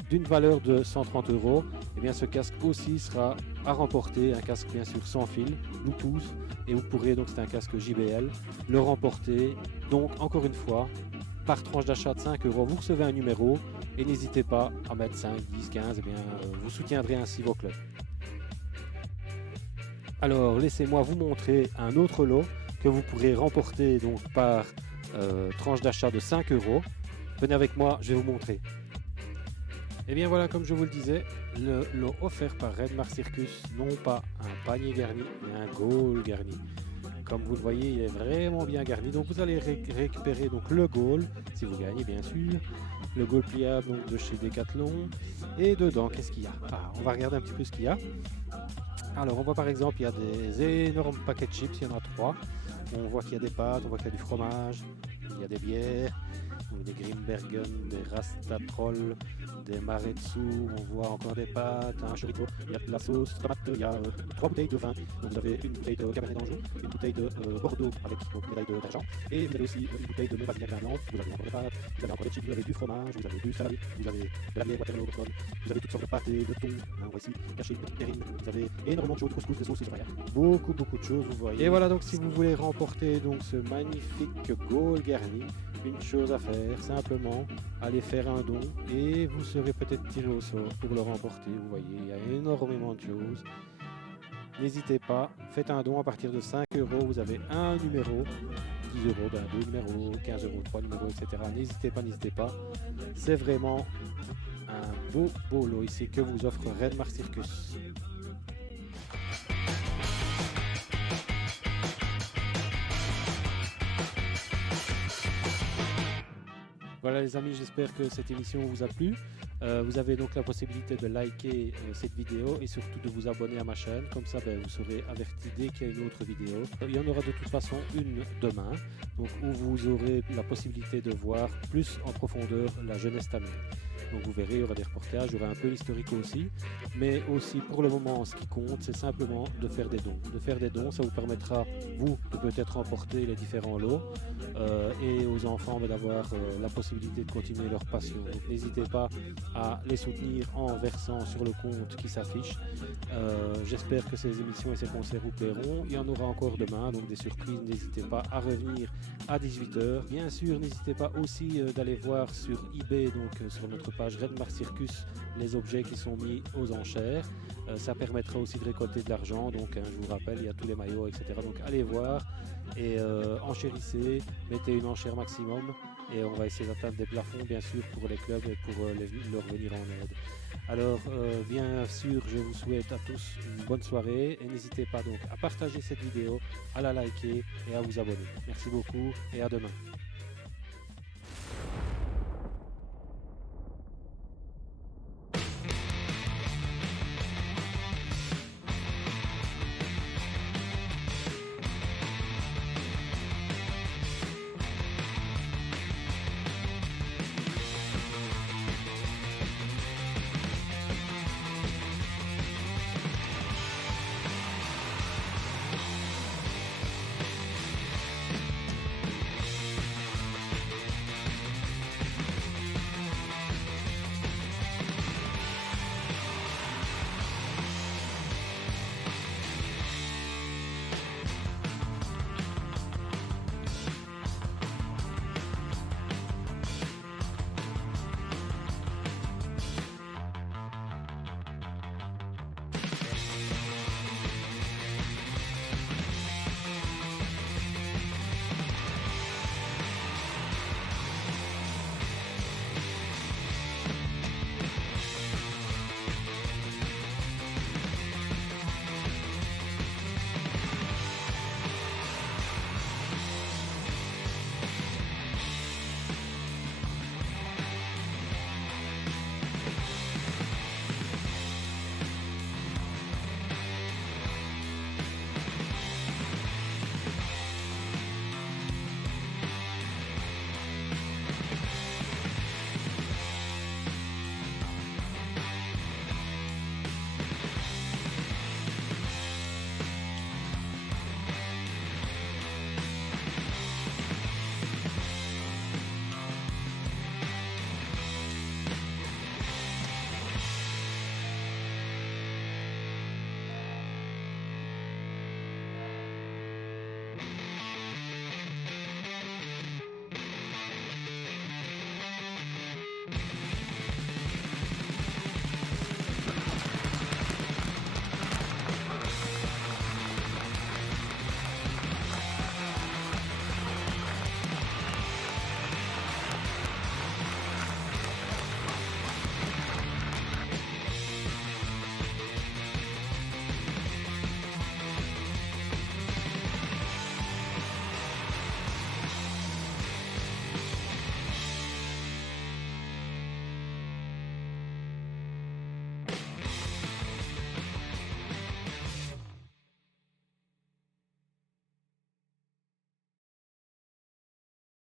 d'une valeur de 130 €. Ce casque aussi sera à remporter, un casque bien sûr sans fil, Bluetooth, et vous pourrez donc, c'est un casque JBL, le remporter. Donc encore une fois, par tranche d'achat de 5 €, vous recevez un numéro et n'hésitez pas à mettre 5, 10, 15, vous soutiendrez ainsi vos clubs. Alors laissez-moi vous montrer un autre lot que vous pourrez remporter donc par tranche d'achat de 5 €. Venez avec moi, je vais vous montrer. Voilà, comme je vous le disais, le lot offert par Redmar Circus, non pas un panier garni, mais un goal garni. Comme vous le voyez, il est vraiment bien garni. Donc vous allez récupérer donc, le goal, si vous gagnez bien sûr, le goal pliable donc, de chez Decathlon. Et dedans, qu'est-ce qu'il y a? On va regarder un petit peu ce qu'il y a. Alors on voit par exemple, il y a des énormes paquets de chips, il y en a 3. On voit qu'il y a des pâtes, on voit qu'il y a du fromage, il y a des bières, des Grimbergen, des Rastatroll, des Maretsu, on voit encore des pâtes, un chorito, il y a de la sauce, tomate, il y a 3 bouteilles de vin. Donc vous avez une bouteille de Cabernet d'Anjou, une bouteille de Bordeaux avec une médaille d'argent, et vous avez aussi une bouteille de Montpellier à Nantes, vous avez encore des pâtes, vous avez encore des chips, vous avez du fromage, vous avez du salade, vous avez de la bière Waterloo autochtone, vous avez toutes sortes de pâtes et de thon, on voit ici caché une petite terrine, vous avez énormément de choses, couscous, des sauces, beaucoup de choses, vous voyez. Et voilà, donc si vous voulez remporter donc ce magnifique goal garni, une chose à faire, simplement aller faire un don et vous serez peut-être tiré au sort pour le remporter. Vous voyez, il y a énormément de choses. N'hésitez pas, faites un don à partir de 5 €, vous avez un numéro, 10 €, 2 numéros, 15 €, 3 numéros, etc. N'hésitez pas. C'est vraiment un beau lot ici que vous offre Redmar Circus. Voilà les amis, j'espère que cette émission vous a plu. Vous avez donc la possibilité de liker cette vidéo et surtout de vous abonner à ma chaîne. Comme ça, vous serez averti dès qu'il y a une autre vidéo. Il y en aura de toute façon une demain, donc où vous aurez la possibilité de voir plus en profondeur la jeunesse tamile. Donc vous verrez, il y aura des reportages, il y aura un peu l'historique aussi. Mais aussi pour le moment, ce qui compte, c'est simplement de faire des dons. De faire des dons, ça vous permettra, vous, de peut-être remporter les différents lots et aux enfants d'avoir la possibilité de continuer leur passion. Donc n'hésitez pas à les soutenir en versant sur le compte qui s'affiche. J'espère que ces émissions et ces concerts vous plairont. Il y en aura encore demain, donc des surprises. N'hésitez pas à revenir à 18h. Bien sûr, n'hésitez pas aussi d'aller voir sur eBay, donc sur notre page Redmar Circus, les objets qui sont mis aux enchères. Ça permettra aussi de récolter de l'argent. Donc je vous rappelle, il y a tous les maillots, etc. Donc allez voir et enchérissez, mettez une enchère maximum. Et on va essayer d'atteindre des plafonds, bien sûr, pour les clubs et pour leur venir en aide. Alors, bien sûr, je vous souhaite à tous une bonne soirée. Et n'hésitez pas donc à partager cette vidéo, à la liker et à vous abonner. Merci beaucoup et à demain.